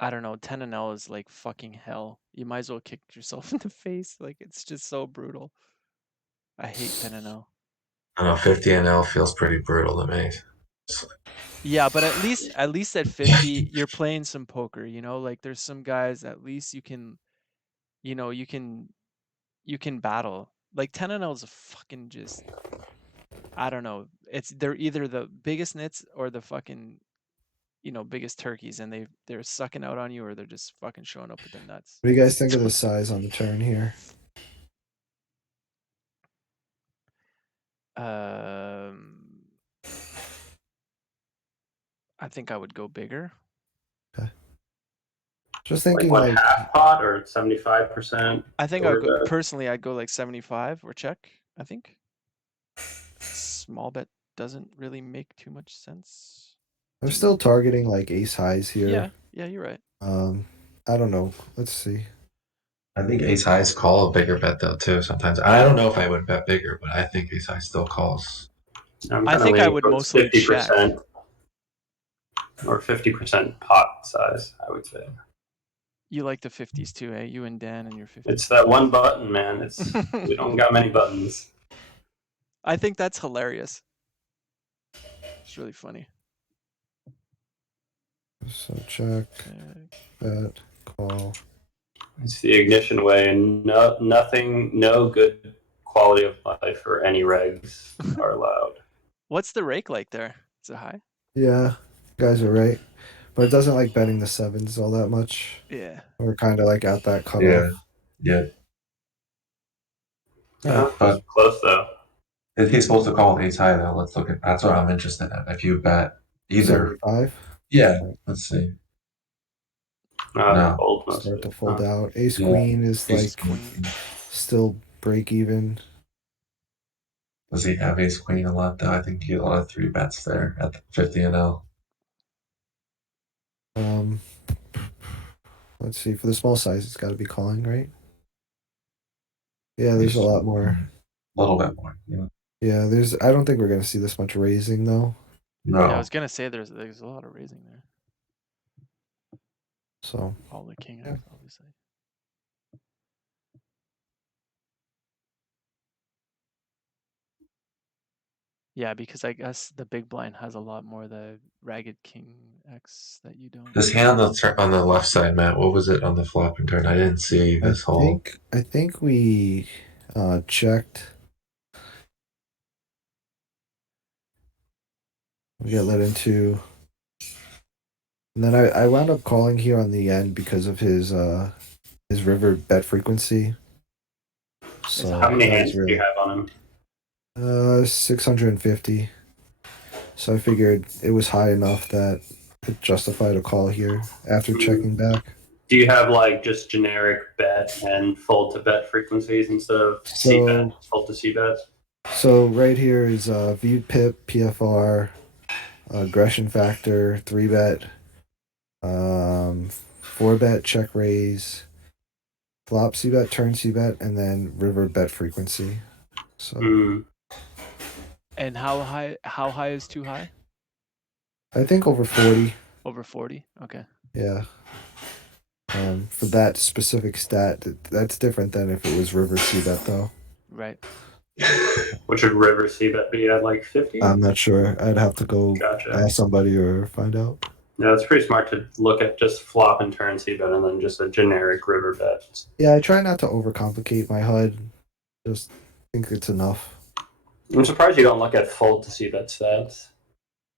I don't know. 10 and L is like fucking hell. You might as well kick yourself in the face. Like it's just so brutal. I hate 10 and L. I don't know, 50NL feels pretty brutal to me. Yeah, but at least at 50 you're playing some poker, you know? Like there's some guys at least you can you can battle. Like 10 and L is a fucking just I don't know. They're either the biggest nits or the fucking biggest turkeys and they're sucking out on you or they're just fucking showing up with their nuts. What do you guys think of the size on the turn here? I think I would go bigger. Just Like thinking, what, like, half pot or 75%? I think Or the- personally I'd go like 75 or check, I think. Small bet doesn't really make too much sense. I'm still targeting like ace highs here. Yeah, you're right. I don't know. Let's see. I think ace highs call a bigger bet though too sometimes. I don't know if I would bet bigger, but I think ace high still calls. I'm I kinda think I leaning would towards mostly check. 50% or 50% pot size, I would say. You like the 50s too, eh? You and Dan and your 50s. It's that one button, man. We don't got many buttons. I think that's hilarious. It's really funny. So check, bet, call. It's the ignition way, and no good quality of life or any regs are allowed. What's the rake like there? Is it high? Yeah, you guys are right. But it doesn't like betting the sevens all that much. Yeah. We're kind of like at that cutoff. Yeah. But close though. Is he supposed to call ace high though? Let's look at that's what I'm interested in. If you bet either 75. yeah, let's see. No. Fold most Start of to it. fold out. Ace Yeah. queen is Ace like queen. still break even. Does he have ace queen a lot though? I think he had a lot of 3 bets there at the 50NL. Let's see. For the small size, it's got to be calling, right? Yeah, there's a lot more. A little bit more. Yeah. Yeah, there's. I don't think we're gonna see this much raising though. No. Yeah, I was gonna say there's a lot of raising there. So All the king X, obviously. Yeah, because I guess the big blind has a lot more the ragged king X that you don't. This hand on the left side, Matt. What was it on the flop and turn? I didn't see this whole. I think we checked. We got let into, and then I wound up calling here on the end because of his river bet frequency. So How many hands do you have on him? 650. So I figured it was high enough that it justified a call here after checking back. Do you have like just generic bet and fold to bet frequencies instead of C bet, fold to C bet? So right here is viewed pip, PFR, aggression factor, 3-bet, 4-bet, check raise, flop c-bet, turn c-bet, and then river bet frequency. So Mm. And how high is too high? I think over 40. Over 40? Okay. Yeah. For that specific stat, that's different than if it was river c-bet though. Right. What should river C bet be at, like 50? I'm not sure. I'd have to go Gotcha. ask somebody or find out. Yeah, it's pretty smart to look at just flop and turn C bet and then just a generic river bet. Yeah, I try not to overcomplicate my HUD. Just think it's enough. I'm surprised you don't look at fold to see bet stats.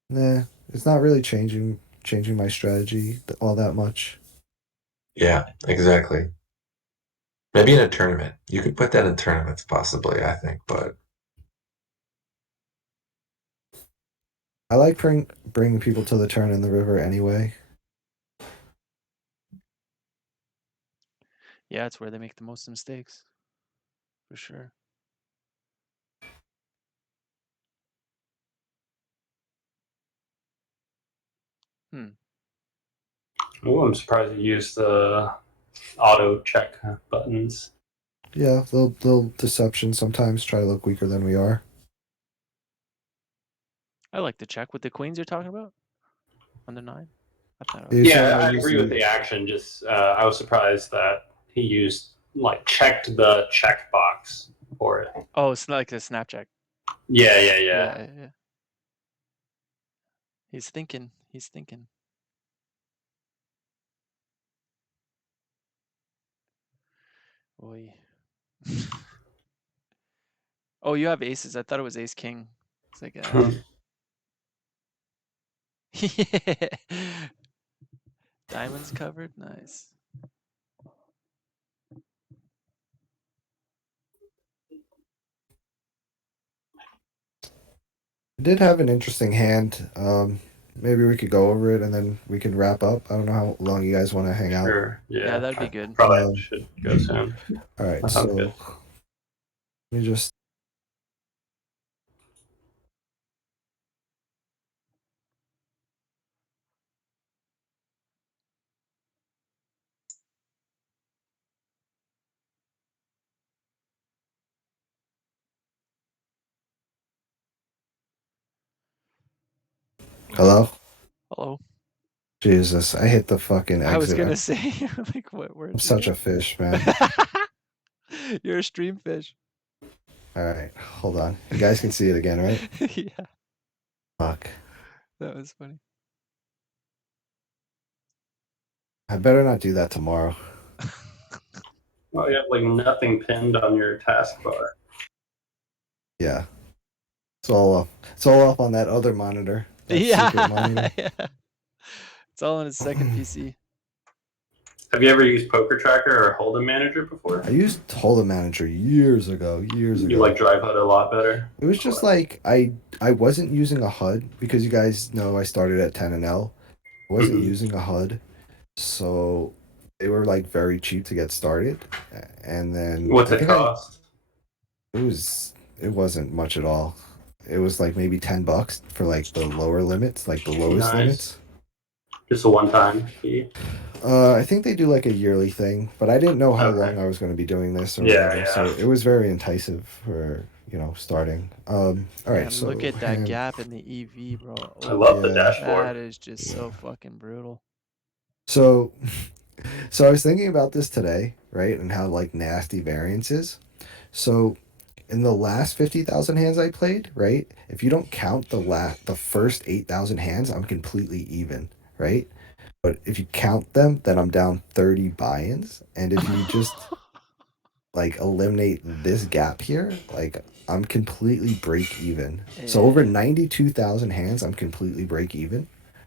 Nah, it's not really changing my strategy all that much. Yeah, exactly. Maybe in a tournament. You could put that in tournaments, possibly, I think, but I like bringing people to the turn in the river anyway. Yeah, it's where they make the most mistakes. For sure. Oh, I'm surprised you used the auto check buttons. Yeah, they'll deception sometimes try to look weaker than we are. I like to check with the queens you're talking about. Under 9. I thought You're Yeah, saying I use agree with the action. Just I was surprised that he used checked the check box for it. Oh, it's like a snap check. Yeah. He's thinking. He's thinking. Oy. Oh, you have aces. I thought it was ace king. It's like diamonds covered. Nice. I did have an interesting hand. Maybe we could go over it and then we could wrap up. I don't know how long you guys want to hang out. Sure. Yeah, that'd be good. Probably should go soon. All right, That so sounds good. let me just. Hello? Hello. Jesus, I hit the fucking exit. I was gonna say, like, what? Where? I'm such a fish, man. You're a stream fish. All right, hold on. You guys can see it again, right? Yeah. Fuck. That was funny. I better not do that tomorrow. Oh, you have nothing pinned on your taskbar. Yeah. It's all up. It's all up on that other monitor. That secret monitor. Yeah. It's all on his second PC. Have you ever used Poker Tracker or Hold'em Manager before? I used Hold'em Manager years ago. You like Drive HUD a lot better? It was just like I wasn't using a HUD because you guys know I started at 10 and L. I wasn't using a HUD, so they were very cheap to get started. And then What's it cost? It wasn't much at all. It was maybe $10 for the lower limits, the lowest limits. Just a one-time fee. I think they do a yearly thing, but I didn't know how long I was going to be doing this or whatever. So it was very enticing for starting. All right, Man, so look at that gap in the EV, bro. Oh, I love the dashboard. That is just so fucking brutal. So I was thinking about this today, right, and how nasty variance is. So in the last 50,000 hands I played, right, if you don't count the first 8,000 hands, I'm completely even, right? But if you count them, then I'm down 30 buy-ins. And if you just eliminate this gap here, I'm completely break even. Yeah. So over 92,000 hands, I'm completely break even,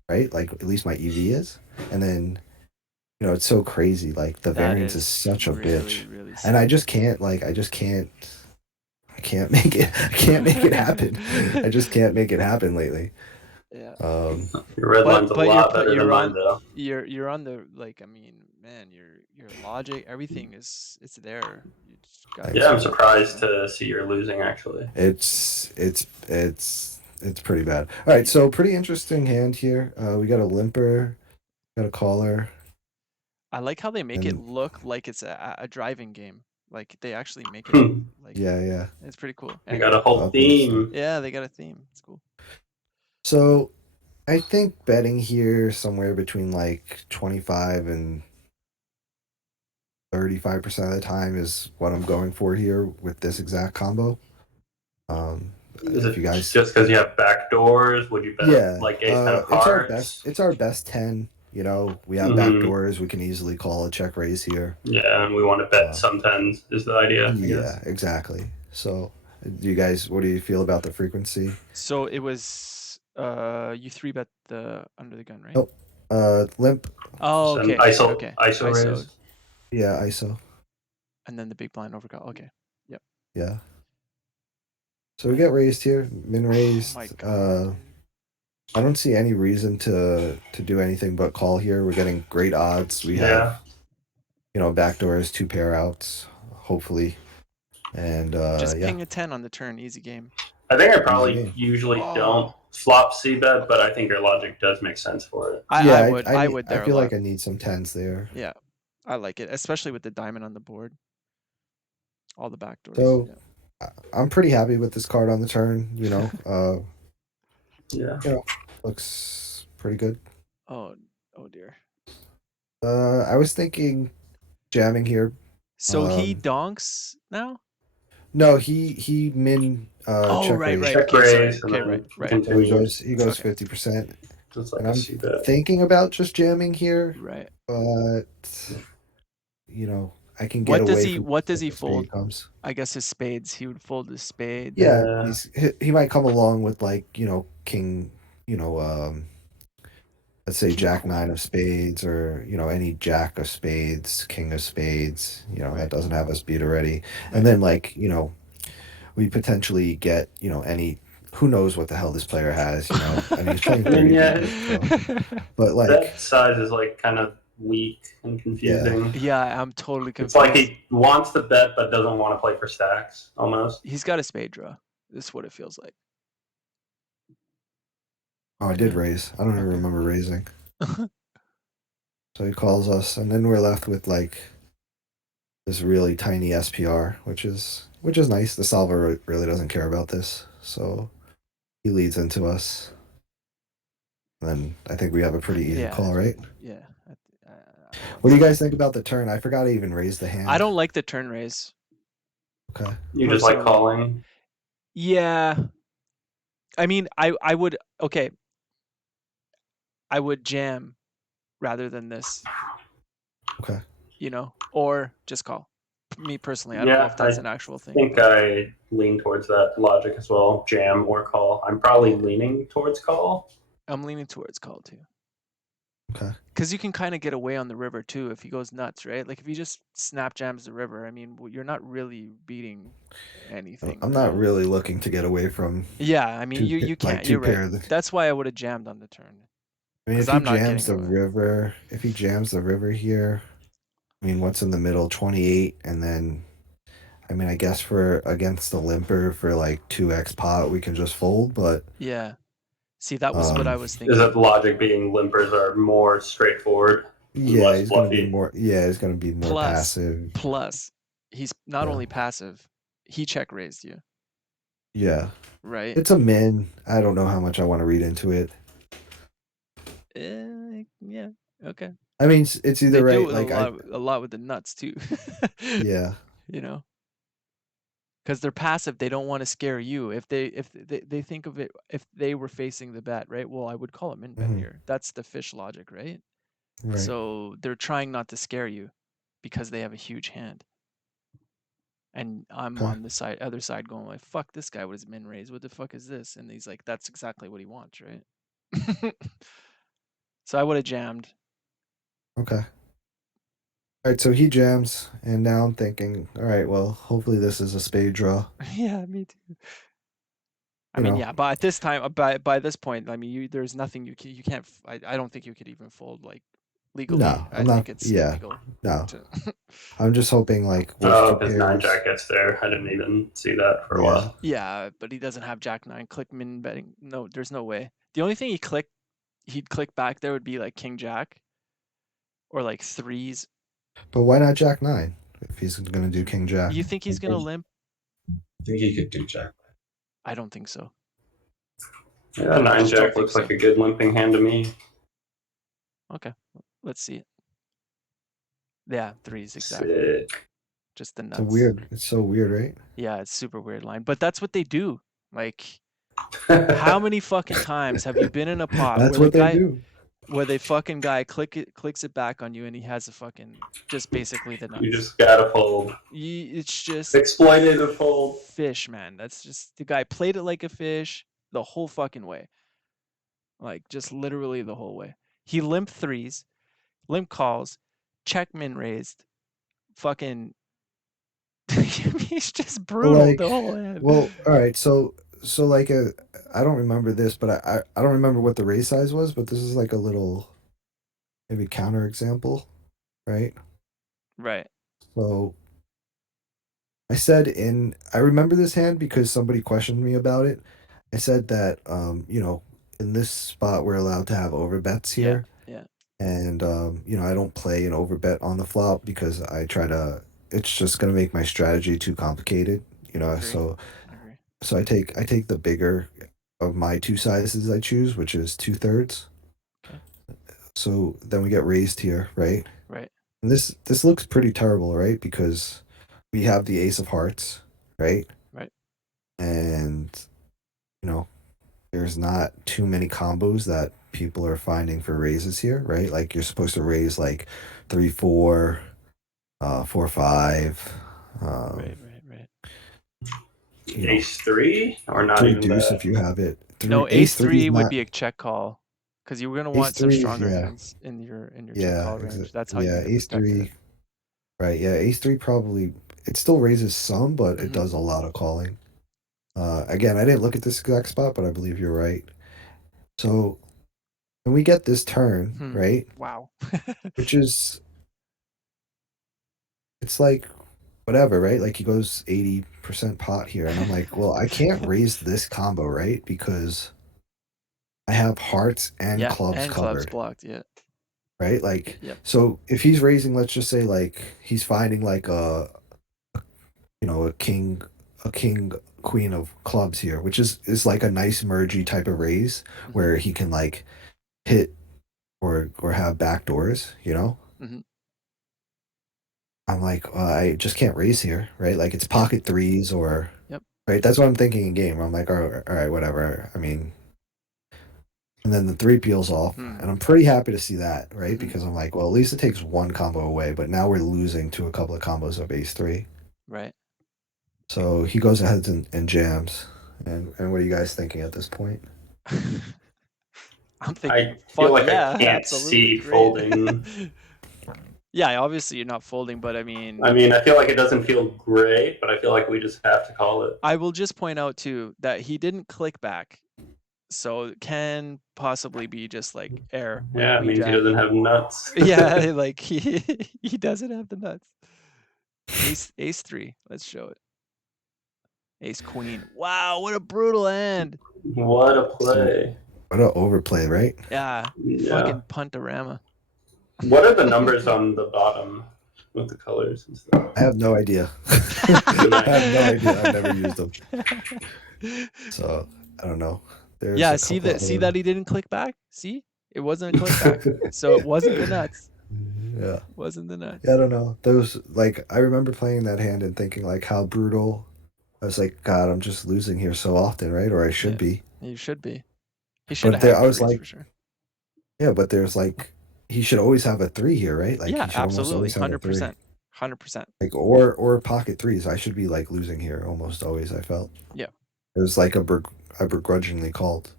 right? At least my EV is. And then, it's so crazy. The variance is such a bitch. Really and I just can't, I can't make it. I can't make it happen. I just can't make it happen lately. Yeah. Your red line's a lot better than mine, though. You're on the man, your logic, everything it's there. You just I'm surprised to see you're losing. Actually, it's it's pretty bad. All right, so pretty interesting hand here. We got a limper, got a caller. I like how they make it And- look like it's a driving game. Like they actually make it Hmm. like Yeah. it's pretty cool. I Anyway, got a whole That'll be interesting. theme. yeah, they got a theme. It's cool. So I think betting here somewhere between like 25 and 35% of the time is what I'm going for here with this exact combo. Is If it you guys, just because you have back doors? Would you bet yeah, like ace ten of it's our hearts? best. It's our best 10. You know, we have Mhm. back doors. We can easily call a check raise here. Yeah, and we want to bet some tens is the idea. I Yeah, guess. exactly. So, do you guys? What do you feel about the frequency? So it was you 3-bet the under the gun, right? Nope. Limp. Oh, Some okay. ISO, Okay. ISO raise. ISO'd. Yeah, ISO. And then the big blind overcall. Okay. Yeah. So we get raised here, min raised. Oh my god. dude. I don't see any reason to do anything but call here. We're getting great odds. We have, backdoors, 2 pair outs, hopefully, and Just yeah. ping a 10 on the turn, easy game. I think I Easy probably game. usually Oh. don't flop c bet, but I think your logic does make sense for it. I would there I a feel lot. like I need some 10s there. Yeah. I like it, especially with the diamond on the board. All the backdoors. So yeah. I'm pretty happy with this card on the turn. Yeah. Looks pretty good. Oh dear. I was thinking jamming here. So he donks now? No, he min Oh, check right, raise. right. Check Okay, sorry. raise, and Okay, then right, right. So continues. he goes Okay. 50%. Just like And a I'm c bet. thinking about just jamming here, Right. but I can get away from What does he if the spade fold? comes. I guess his spades. He would fold his spade. Yeah, Yeah. he might come along with like, king, let's say King jack queen. 9 of spades or, any jack of spades, king of spades, Right. that doesn't have us beat already. And then like, we potentially get, any who knows what the hell this player has, I mean, he's playing 30 Yeah. people, so, but like That size is like kind of weak and confusing. Yeah, I'm totally confused. It's like he wants to bet but doesn't want to play for stacks almost. He's got a spade draw. This is what it feels like. Oh, I did raise. I don't even remember raising. So he calls us, and then we're left with like this really tiny SPR, which is nice. The solver really doesn't care about this, so he leads into us. And then I think we have a pretty easy call, right? Yeah. What do you guys think about the turn? I forgot to even raise the hand. I don't like the turn raise. Okay. You just like Personally. calling. Yeah. I mean, I would okay. I would jam rather than this. Okay. Or just call. Me personally, I don't know if that's an actual I thing. think I lean towards that logic as well. Jam or call. I'm probably leaning towards call. I'm leaning towards call too. Okay. Because you can kind of get away on the river too if he goes nuts, right? Like if he just snap jams the river, I mean, you're not really beating anything. I'm not really looking to get away from. Yeah, I mean, you can't. Like two You're right. pair of That's why I would have jammed on the turn. I mean, if 'Cause he I'm not jams the getting away. river, here, I mean, what's in the middle? 28, and then, I mean, I guess for against the limper for like 2x pot, we can just fold, but Yeah. See, that was what I was thinking. Is that the logic being limpers are more straightforward? yeah, less he's gonna fluffy? be more. Yeah, he's gonna be more passive. Plus, he's not Yeah. only passive, he check raised you, Yeah, right? it's a min. I don't know how much I want to read into it. Yeah. Okay. I mean, it's They either do right. it with Like a lot with the nuts too. yeah, Because they're passive, they don't want to scare you. If they think of it, if they were facing the bet, right? Well, I would call them in bet Mhm. here. That's the fish logic, right? right. So they're trying not to scare you because they have a huge hand. And I'm Okay. on the other side going like, fuck this guy with his min raise. What the fuck is this? And he's like, that's exactly what he wants, right? So I would have jammed. Okay. All right, so he jams, and now I'm thinking, all right, well, hopefully this is a spade draw. Yeah, me too. I You mean, know. yeah, but at this time, by this point, I mean, there's nothing you can't. I don't think you could even fold like legally. No, I I'm not. think it's Yeah, illegal. no. To... I'm just hoping like with Oh, two his 9 pairs. jack gets there. I didn't even see that for a Yeah. while. Yeah, but he doesn't have Jack 9. Click min betting. No, there's no way. The only thing he'd click back there would be like King Jack or like threes. But why not Jack 9 if he's gonna do King Jack? You think he's gonna limp? I think he could do Jack. I don't think so. Yeah, 9 just don't jack think looks like so. a good limping hand to me. Okay, let's see it. Yeah, threes exactly. Sick. Just the It's nuts. a weird. It's so weird, right? Yeah, it's super weird line, but that's what they do. Like, how many fucking times have you been in a pot That's where what they do. where the fucking guy clicks it back on you and he has a fucking just basically the nuts. You just gotta fold. It's just Exploitative fold. fish, man. That's just the guy played it like a fish the whole fucking way. Like just literally the whole way. He limp threes, limp calls, check min raised, fucking. He's just brutal Like, the whole hand. well, all right. So like I don't remember this, but I don't remember what the raise size was. But this is like a little maybe counter example, right? Right. So I remember this hand because somebody questioned me about it. I said that in this spot we're allowed to have overbets here. Yeah. And I don't play an overbet on the flop because it's just gonna make my strategy too complicated. Agree. So Agree. so I take the bigger of my two sizes I choose, which is 2/3. Okay. So then we get raised here, right? Right. And this looks pretty terrible, right? Because we have the ace of hearts, right? Right. And there's not too many combos that people are finding for raises here, right? Like you're supposed to raise like 3-4, 4-5. Right. Ace 3 or not Three even deuce that. if you have it. No, ace 3 is would not, be a check call because you were gonna ace want some 3, stronger yeah. hands in your check call range. That's how yeah, you ace protect 3. it. Right, yeah, ace 3 probably it still raises some, but it Mhm. does a lot of calling. Again, I didn't look at this exact spot, but I believe you're right. So when we get this turn, right? Wow. Which is it's like whatever, right? Like he goes 80% pot here, and I'm like, well, I can't raise this combo, right? Because I have hearts and clubs and covered, clubs blocked. Yeah. right? Like, Yep. so if he's raising, let's just say like he's finding like a king queen of clubs here, which is like a nice mergy type of raise where he can like hit or have back doors, I'm like, I just can't raise here, right? Like it's pocket threes or right. That's what I'm thinking in game. I'm like, all right, whatever. I mean, and then the 3 peels off, and I'm pretty happy to see that, right? Because I'm like, well, at least it takes one combo away, but now we're losing to a couple of combos of ace 3. Right. So he goes ahead and jams. And what are you guys thinking at this point? I'm thinking, I feel like yeah, I can't absolutely see great. folding. Yeah, obviously you're not folding, but I mean, I feel like it doesn't feel great, but I feel like we just have to call it. I will just point out too that he didn't click back, so it can possibly be just like error with Yeah, it queen means jack. he doesn't have nuts. Yeah, like he doesn't have the nuts. Ace 3. Let's show it. Ace queen. Wow, what a brutal hand. What a play. What an overplay, right? Yeah. Fucking puntorama. What are the numbers on the bottom with the colors and stuff? I have no idea. I have no idea. I've never used them. So I don't know. There's see that he didn't click back? See? It wasn't a click back. So it wasn't the nuts. Yeah. Wasn't the nuts. Yeah, I don't know. Those like I remember playing that hand and thinking like how brutal. I was like, God, I'm just losing here so often, right? Or I should be. You should be. He should have But had I was threes like, for sure. yeah, but there's like he should always have a 3 here, right? Like Yeah, he should almost absolutely. always have a 3. 100%. 100%. Like or pocket threes. I should be like losing here almost always, I felt. Yeah. It was like I begrudgingly called.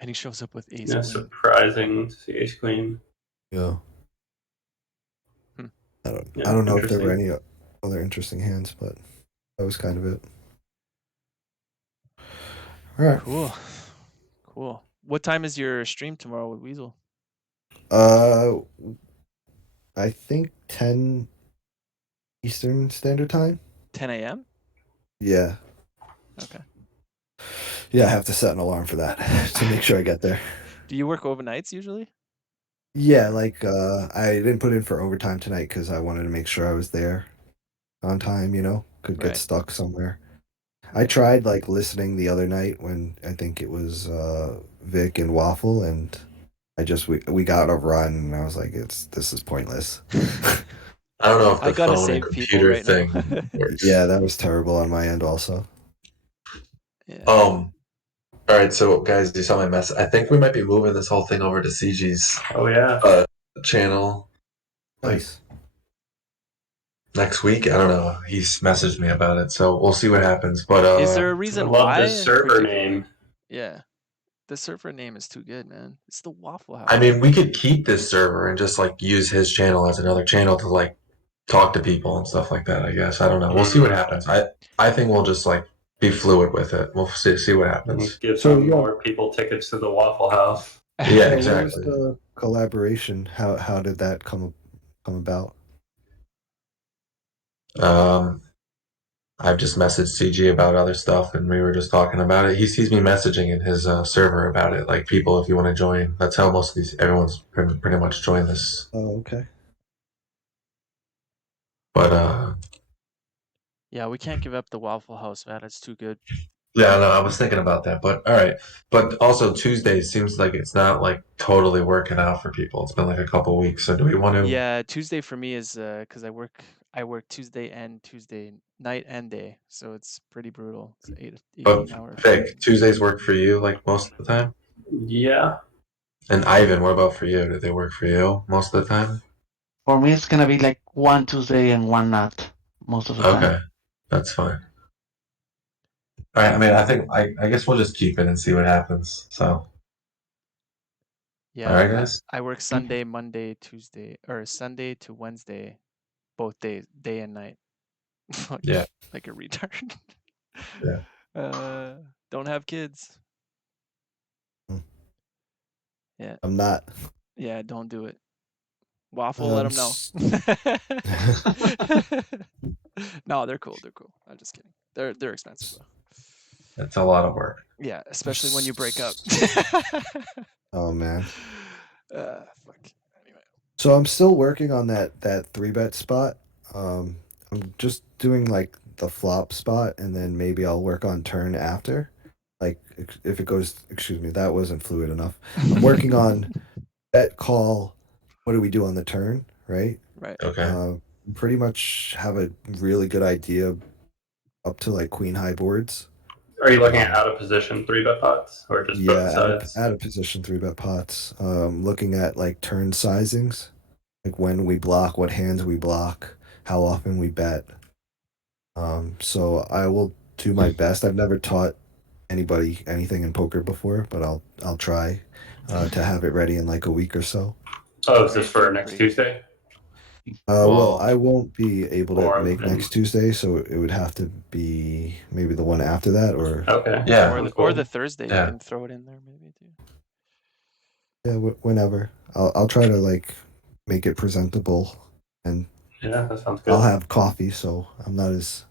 And he shows up with ace Yeah, queen. surprising to see ace queen. Yeah. I don't know if there were any other interesting hands, but that was kind of it. All right. Cool. What time is your stream tomorrow with Weasel? I think 10 Eastern Standard Time. 10 a.m. Yeah. Okay. Yeah, I have to set an alarm for that to make sure I get there. Do you work overnights usually? Yeah, like I didn't put in for overtime tonight because I wanted to make sure I was there on time, could get Right. stuck somewhere. I tried like listening the other night when I think it was Vic and Waffle, and we got a run and I was like, this is pointless. I don't know if I the gotta phone and save people computer right now. thing works. Yeah, that was terrible on my end also. Yeah. All right, so guys, you saw my mess. I think we might be moving this whole thing over to CG's Oh yeah. channel like Nice. next week. I don't know. He's messaged me about it, so we'll see what happens. But Is there a I reason love why? this server name. Yeah. The server name is too good, man. It's the Waffle House. I mean, we could keep this server and just like use his channel as another channel to like talk to people and stuff like that. I guess I don't know. We'll see what happens. I think we'll just like be fluid with it. We'll see what happens. Give So, some yeah. more people tickets to the Waffle House. Yeah, Yeah, what was exactly. the collaboration? How did that come about? I've just messaged CG about other stuff, and we were just talking about it. He sees me messaging in his server about it, like people, if you want to join. That's how most of everyone's pretty much joined this. Oh, okay. But Yeah, we can't give up the Waffle House, man. It's too good. yeah, no, I was thinking about that. But all right. But also Tuesday seems like it's not like totally working out for people. It's been like a couple weeks. So do we want to? Yeah, Tuesday for me is because I work Tuesday night and day, so it's pretty brutal. It's 18 But hours. Vic, Tuesdays work for you like most of the time. Yeah. And Ivan, what about for you? Do they work for you most of the time? For me, it's gonna be like one Tuesday and one not most of the Okay, time. that's fine. All right. I mean, I guess we'll just keep it and see what happens. So. Yeah, All right, guys. I work Sunday, Monday, Tuesday, or Sunday to Wednesday, both days, day and night. like, Yeah. like a retard. Yeah. Don't have kids. Yeah. I'm not. Yeah, don't do it. Waffle, let them know. No, they're cool. They're cool. I'm just kidding. They're expensive though. It's a lot of work. Yeah, especially when you break up. Oh man. Fuck. Anyway. So I'm still working on that 3-bet spot. I'm just doing like the flop spot, and then maybe I'll work on turn after. Like if it goes, excuse me, that wasn't fluid enough. I'm working on bet call. What do we do on the turn, right? Right. Okay. Pretty much have a really good idea up to like queen high boards. Are you looking at out of position 3-bet pots or just both sides? Out of position 3-bet pots. Looking at like turn sizings, like when we block, what hands we block, how often we bet. So I will do my best. I've never taught anybody anything in poker before, but I'll try to have it ready in like a week or so. Oh, is this for next Tuesday? Well, I won't be able to Or make then- next Tuesday, so it would have to be maybe the one after that, or Okay. Yeah. Or the Thursday, Yeah. you can throw it in there maybe too. yeah, whenever. I'll try to like make it presentable, and Yeah, that sounds good. I'll have coffee, so I'm not as